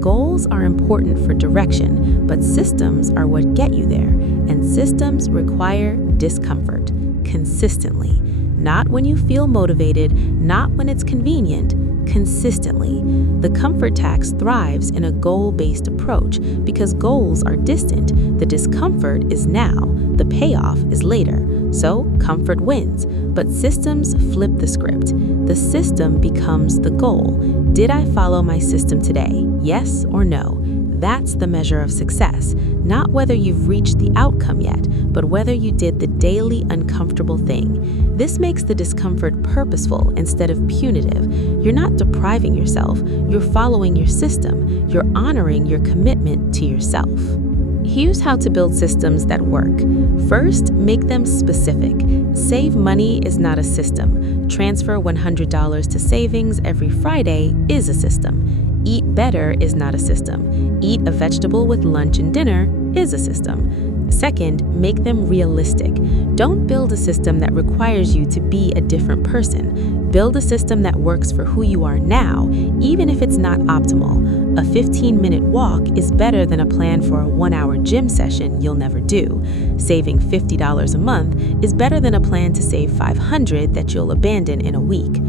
Goals are important for direction, but systems are what get you there, and systems require discomfort. consistently. Not when you feel motivated, not when it's convenient, consistently. The comfort tax thrives in a goal-based approach because goals are distant. The discomfort is now, the payoff is later. So comfort wins, but systems flip the script. The system becomes the goal. Did I follow my system today? Yes or no? That's the measure of success, not whether you've reached the outcome yet, but whether you did the daily uncomfortable thing. This makes the discomfort purposeful instead of punitive. You're not depriving yourself, you're following your system, you're honoring your commitment to yourself. Here's how to build systems that work. First, make them specific. Save money is not a system. Transfer $100 to savings every Friday is a system. Eat better is not a system. Eat a vegetable with lunch and dinner is a system. Second, make them realistic. Don't build a system that requires you to be a different person. Build a system that works for who you are now, even if it's not optimal. A 15-minute walk is better than a plan for a 1-hour gym session you'll never do. Saving $50 a month is better than a plan to save $500 that you'll abandon in a week.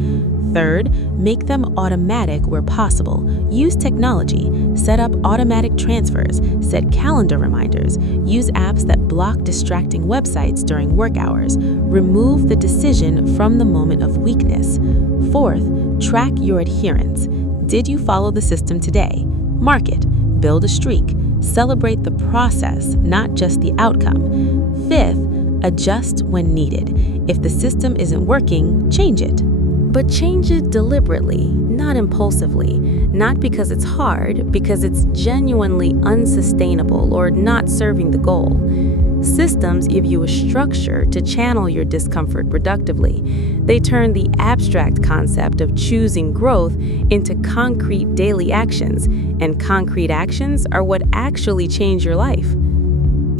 Third, make them automatic where possible. Use technology. Set up automatic transfers. Set calendar reminders. Use apps that block distracting websites during work hours. Remove the decision from the moment of weakness. Fourth, track your adherence. Did you follow the system today? Mark it. Build a streak. Celebrate the process, not just the outcome. Fifth, adjust when needed. If the system isn't working, change it. But change it deliberately, not impulsively, not because it's hard, because it's genuinely unsustainable or not serving the goal. Systems give you a structure to channel your discomfort productively. They turn the abstract concept of choosing growth into concrete daily actions, and concrete actions are what actually change your life.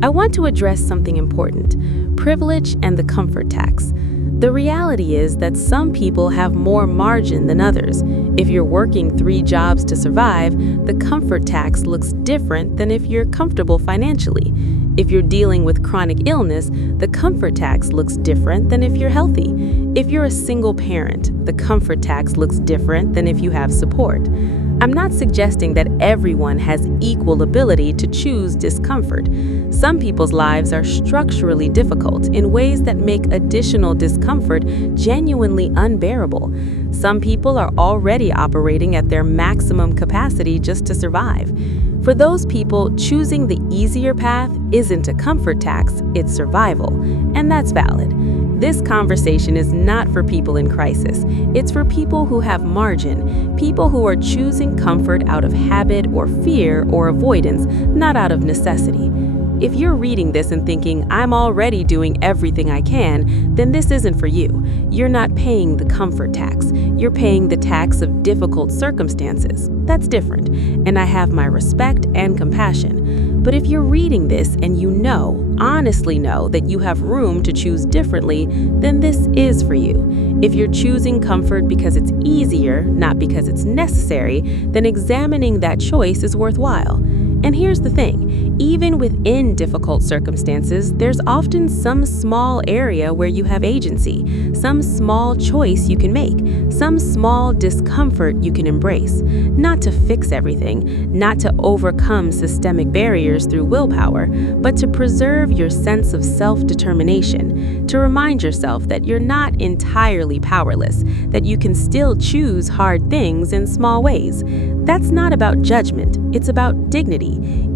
I want to address something important: privilege and the comfort tax. The reality is that some people have more margin than others. If you're working 3 jobs to survive, the comfort tax looks different than if you're comfortable financially. If you're dealing with chronic illness, the comfort tax looks different than if you're healthy. If you're a single parent, the comfort tax looks different than if you have support. I'm not suggesting that everyone has equal ability to choose discomfort. Some people's lives are structurally difficult in ways that make additional discomfort genuinely unbearable. Some people are already operating at their maximum capacity just to survive. For those people, choosing the easier path isn't a comfort tax, it's survival, and that's valid. This conversation is not for people in crisis. It's for people who have margin, people who are choosing comfort out of habit or fear or avoidance, not out of necessity. If you're reading this and thinking, I'm already doing everything I can, then this isn't for you. You're not paying the comfort tax. You're paying the tax of difficult circumstances. That's different, and I have my respect and compassion. But if you're reading this and you know, honestly know, that you have room to choose differently, then this is for you. If you're choosing comfort because it's easier, not because it's necessary, then examining that choice is worthwhile. And here's the thing, even within difficult circumstances, there's often some small area where you have agency, some small choice you can make, some small discomfort you can embrace. Not to fix everything, not to overcome systemic barriers through willpower, but to preserve your sense of self-determination, to remind yourself that you're not entirely powerless, that you can still choose hard things in small ways. That's not about judgment, it's about dignity.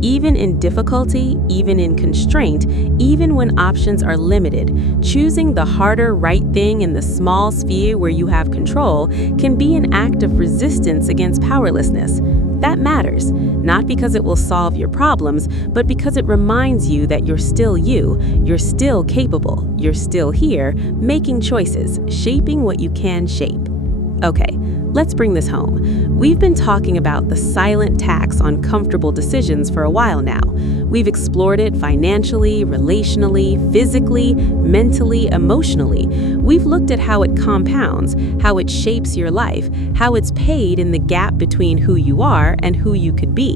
Even in difficulty, even in constraint, even when options are limited, choosing the harder right thing in the small sphere where you have control can be an act of resistance against powerlessness. That matters, not because it will solve your problems, but because it reminds you that you're still you, you're still capable, you're still here, making choices, shaping what you can shape. Okay, let's bring this home. We've been talking about the silent tax on comfortable decisions for a while now. We've explored it financially, relationally, physically, mentally, emotionally. We've looked at how it compounds, how it shapes your life, how it's paid in the gap between who you are and who you could be.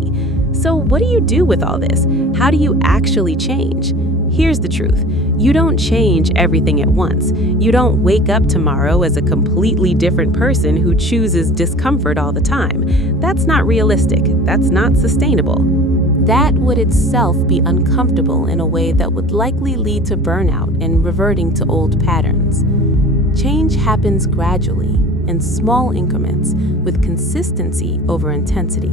So what do you do with all this? How do you actually change? Here's the truth. You don't change everything at once. You don't wake up tomorrow as a completely different person who chooses discomfort all the time. That's not realistic. That's not sustainable. That would itself be uncomfortable in a way that would likely lead to burnout and reverting to old patterns. Change happens gradually, in small increments, with consistency over intensity.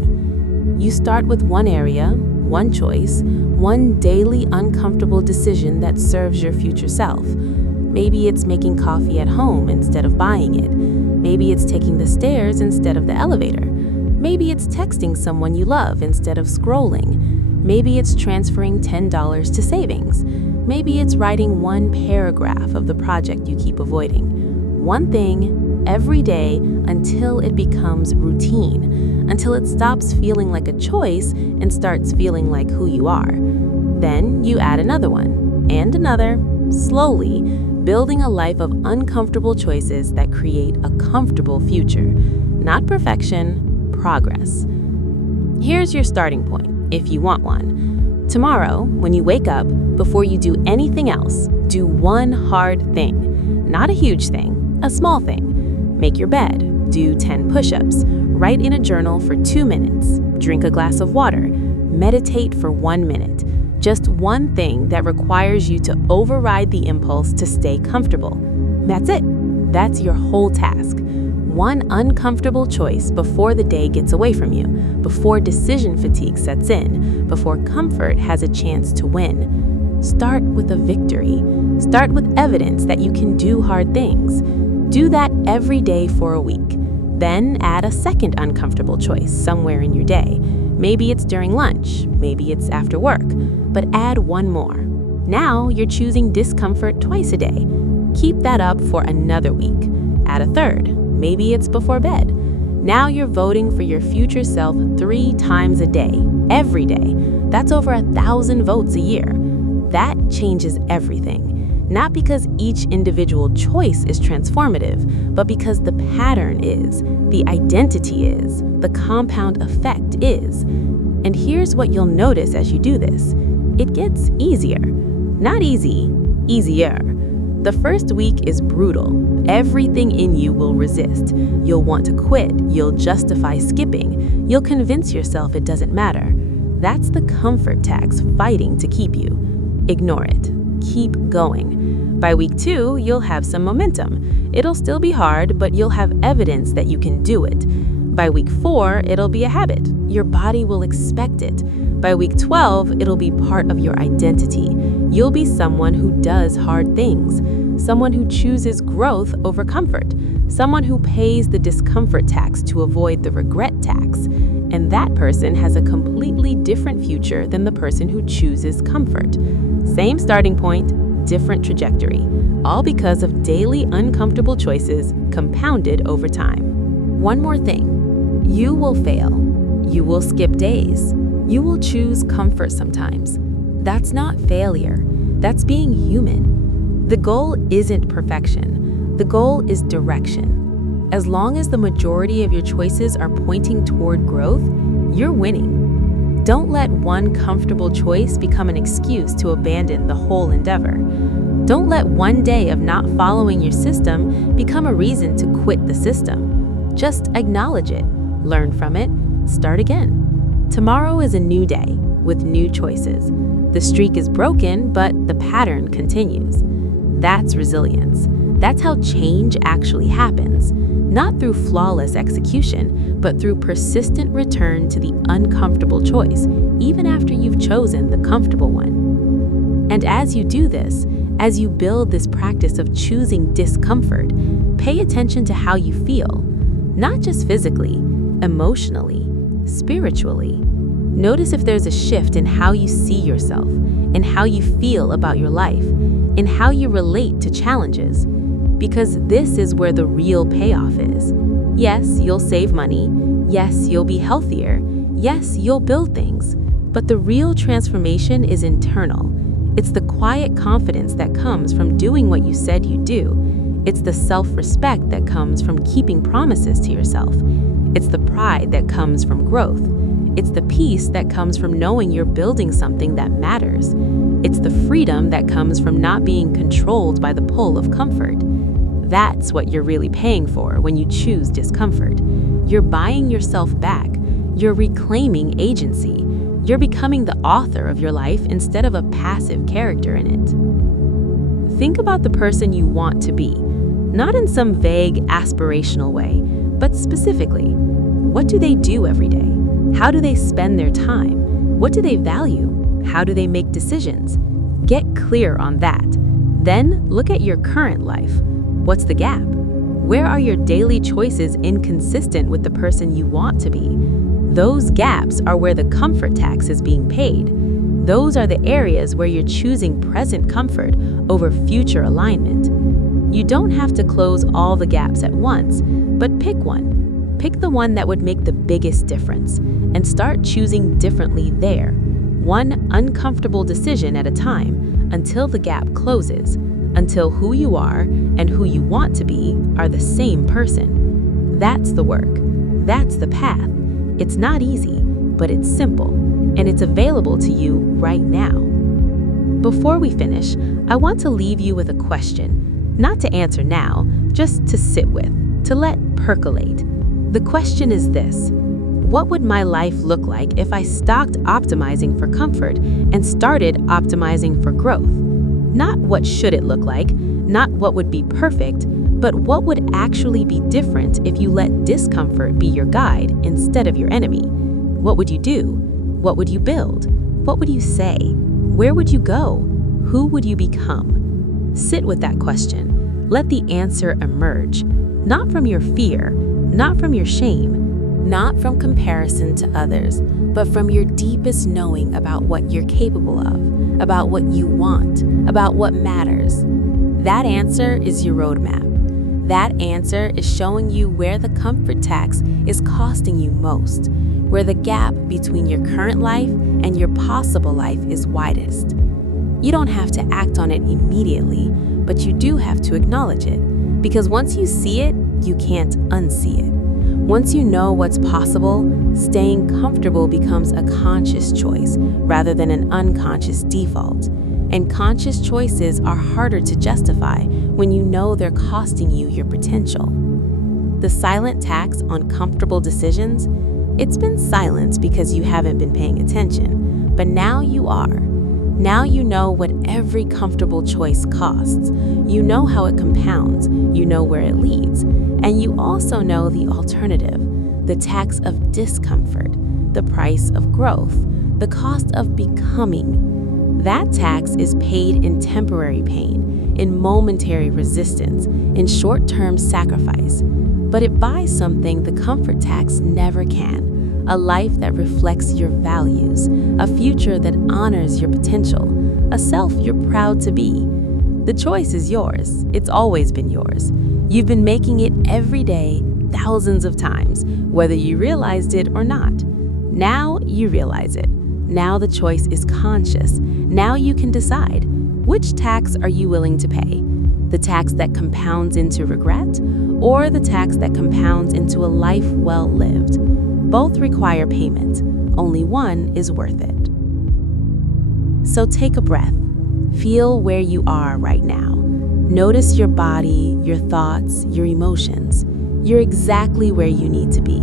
You start with one area, one choice, one daily uncomfortable decision that serves your future self. Maybe it's making coffee at home instead of buying it. Maybe it's taking the stairs instead of the elevator. Maybe it's texting someone you love instead of scrolling. Maybe it's transferring $10 to savings. Maybe it's writing one paragraph of the project you keep avoiding. One thing, every day, until it becomes routine, until it stops feeling like a choice and starts feeling like who you are. Then you add another one, and another, slowly, building a life of uncomfortable choices that create a comfortable future. Not perfection, progress. Here's your starting point, if you want one. Tomorrow, when you wake up, before you do anything else, do one hard thing. Not a huge thing, a small thing. Make your bed, do 10 push-ups, write in a journal for 2 minutes, drink a glass of water, meditate for 1 minute. Just one thing that requires you to override the impulse to stay comfortable. That's it. That's your whole task. One uncomfortable choice before the day gets away from you, before decision fatigue sets in, before comfort has a chance to win. Start with a victory. Start with evidence that you can do hard things. Do that every day for a week. Then add a second uncomfortable choice somewhere in your day. Maybe it's during lunch, maybe it's after work, but add one more. Now you're choosing discomfort twice a day. Keep that up for another week. Add a third. Maybe it's before bed. Now you're voting for your future self 3 times a day, every day. That's over 1,000 votes a year. That changes everything. Not because each individual choice is transformative, but because the pattern is, the identity is, the compound effect is. And here's what you'll notice as you do this. It gets easier. Not easy, easier. The first week is brutal. Everything in you will resist. You'll want to quit. You'll justify skipping. You'll convince yourself it doesn't matter. That's the comfort tax fighting to keep you. Ignore it. Keep going. By week 2, you'll have some momentum. It'll still be hard, but you'll have evidence that you can do it. By week 4, it'll be a habit. Your body will expect it. By week 12, it'll be part of your identity. You'll be someone who does hard things, someone who chooses growth over comfort, someone who pays the discomfort tax to avoid the regret tax. And that person has a completely different future than the person who chooses comfort. Same starting point, different trajectory, all because of daily uncomfortable choices compounded over time. One more thing, you will fail. You will skip days. You will choose comfort sometimes. That's not failure. That's being human. The goal isn't perfection. The goal is direction. As long as the majority of your choices are pointing toward growth, you're winning. Don't let one comfortable choice become an excuse to abandon the whole endeavor. Don't let one day of not following your system become a reason to quit the system. Just acknowledge it, learn from it, start again. Tomorrow is a new day with new choices. The streak is broken, but the pattern continues. That's resilience. That's how change actually happens. Not through flawless execution, but through persistent return to the uncomfortable choice, even after you've chosen the comfortable one. And as you do this, as you build this practice of choosing discomfort, pay attention to how you feel, not just physically, emotionally, spiritually. Notice if there's a shift in how you see yourself, in how you feel about your life, in how you relate to challenges. Because this is where the real payoff is. Yes, you'll save money. Yes, you'll be healthier. Yes, you'll build things. But the real transformation is internal. It's the quiet confidence that comes from doing what you said you'd do. It's the self-respect that comes from keeping promises to yourself. It's the pride that comes from growth. It's the peace that comes from knowing you're building something that matters. It's the freedom that comes from not being controlled by the pull of comfort. That's what you're really paying for when you choose discomfort. You're buying yourself back. You're reclaiming agency. You're becoming the author of your life instead of a passive character in it. Think about the person you want to be, not in some vague aspirational way, but specifically. What do they do every day? How do they spend their time? What do they value? How do they make decisions? Get clear on that. Then look at your current life. What's the gap? Where are your daily choices inconsistent with the person you want to be? Those gaps are where the comfort tax is being paid. Those are the areas where you're choosing present comfort over future alignment. You don't have to close all the gaps at once, but pick one. Pick the one that would make the biggest difference and start choosing differently there, one uncomfortable decision at a time until the gap closes, until who you are and who you want to be are the same person. That's the work. That's the path. It's not easy, but it's simple, and it's available to you right now. Before we finish, I want to leave you with a question, not to answer now, just to sit with, to let percolate. The question is this: what would my life look like if I stopped optimizing for comfort and started optimizing for growth? Not what should it look like, not what would be perfect, but what would actually be different if you let discomfort be your guide instead of your enemy? What would you do? What would you build? What would you say? Where would you go? Who would you become? Sit with that question. Let the answer emerge, not from your fear, not from your shame, not from comparison to others, but from your deepest knowing about what you're capable of, about what you want, about what matters. That answer is your roadmap. That answer is showing you where the comfort tax is costing you most, where the gap between your current life and your possible life is widest. You don't have to act on it immediately, but you do have to acknowledge it, because once you see it, you can't unsee it. Once you know what's possible, staying comfortable becomes a conscious choice rather than an unconscious default. And conscious choices are harder to justify when you know they're costing you your potential. The silent tax on comfortable decisions, it's been silent because you haven't been paying attention, but now you are. Now you know what every comfortable choice costs. You know how it compounds, you know where it leads, and you also know the alternative, the tax of discomfort, the price of growth, the cost of becoming. That tax is paid in temporary pain, in momentary resistance, in short-term sacrifice. But it buys something the comfort tax never can: a life that reflects your values, a future that honors your potential, a self you're proud to be. The choice is yours. It's always been yours. You've been making it every day, thousands of times, whether you realized it or not. Now you realize it. Now the choice is conscious. Now you can decide, which tax are you willing to pay? The tax that compounds into regret, or the tax that compounds into a life well lived? Both require payment. Only one is worth it. So take a breath. Feel where you are right now. Notice your body, your thoughts, your emotions. You're exactly where you need to be.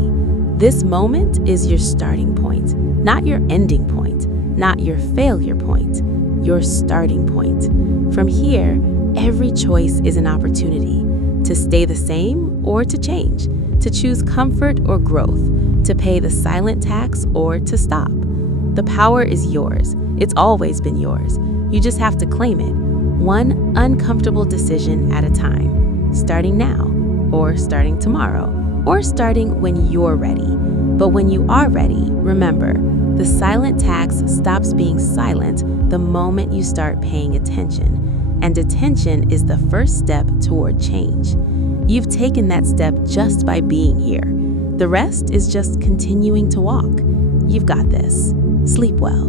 This moment is your starting point, not your ending point, not your failure point, your starting point. From here, every choice is an opportunity to stay the same or to change, to choose comfort or growth, to pay the silent tax or to stop. The power is yours. It's always been yours. You just have to claim it, one uncomfortable decision at a time, starting now, or starting tomorrow, or starting when you're ready. But when you are ready, remember, the silent tax stops being silent the moment you start paying attention. And attention is the first step toward change. You've taken that step just by being here. The rest is just continuing to walk. You've got this. Sleep well.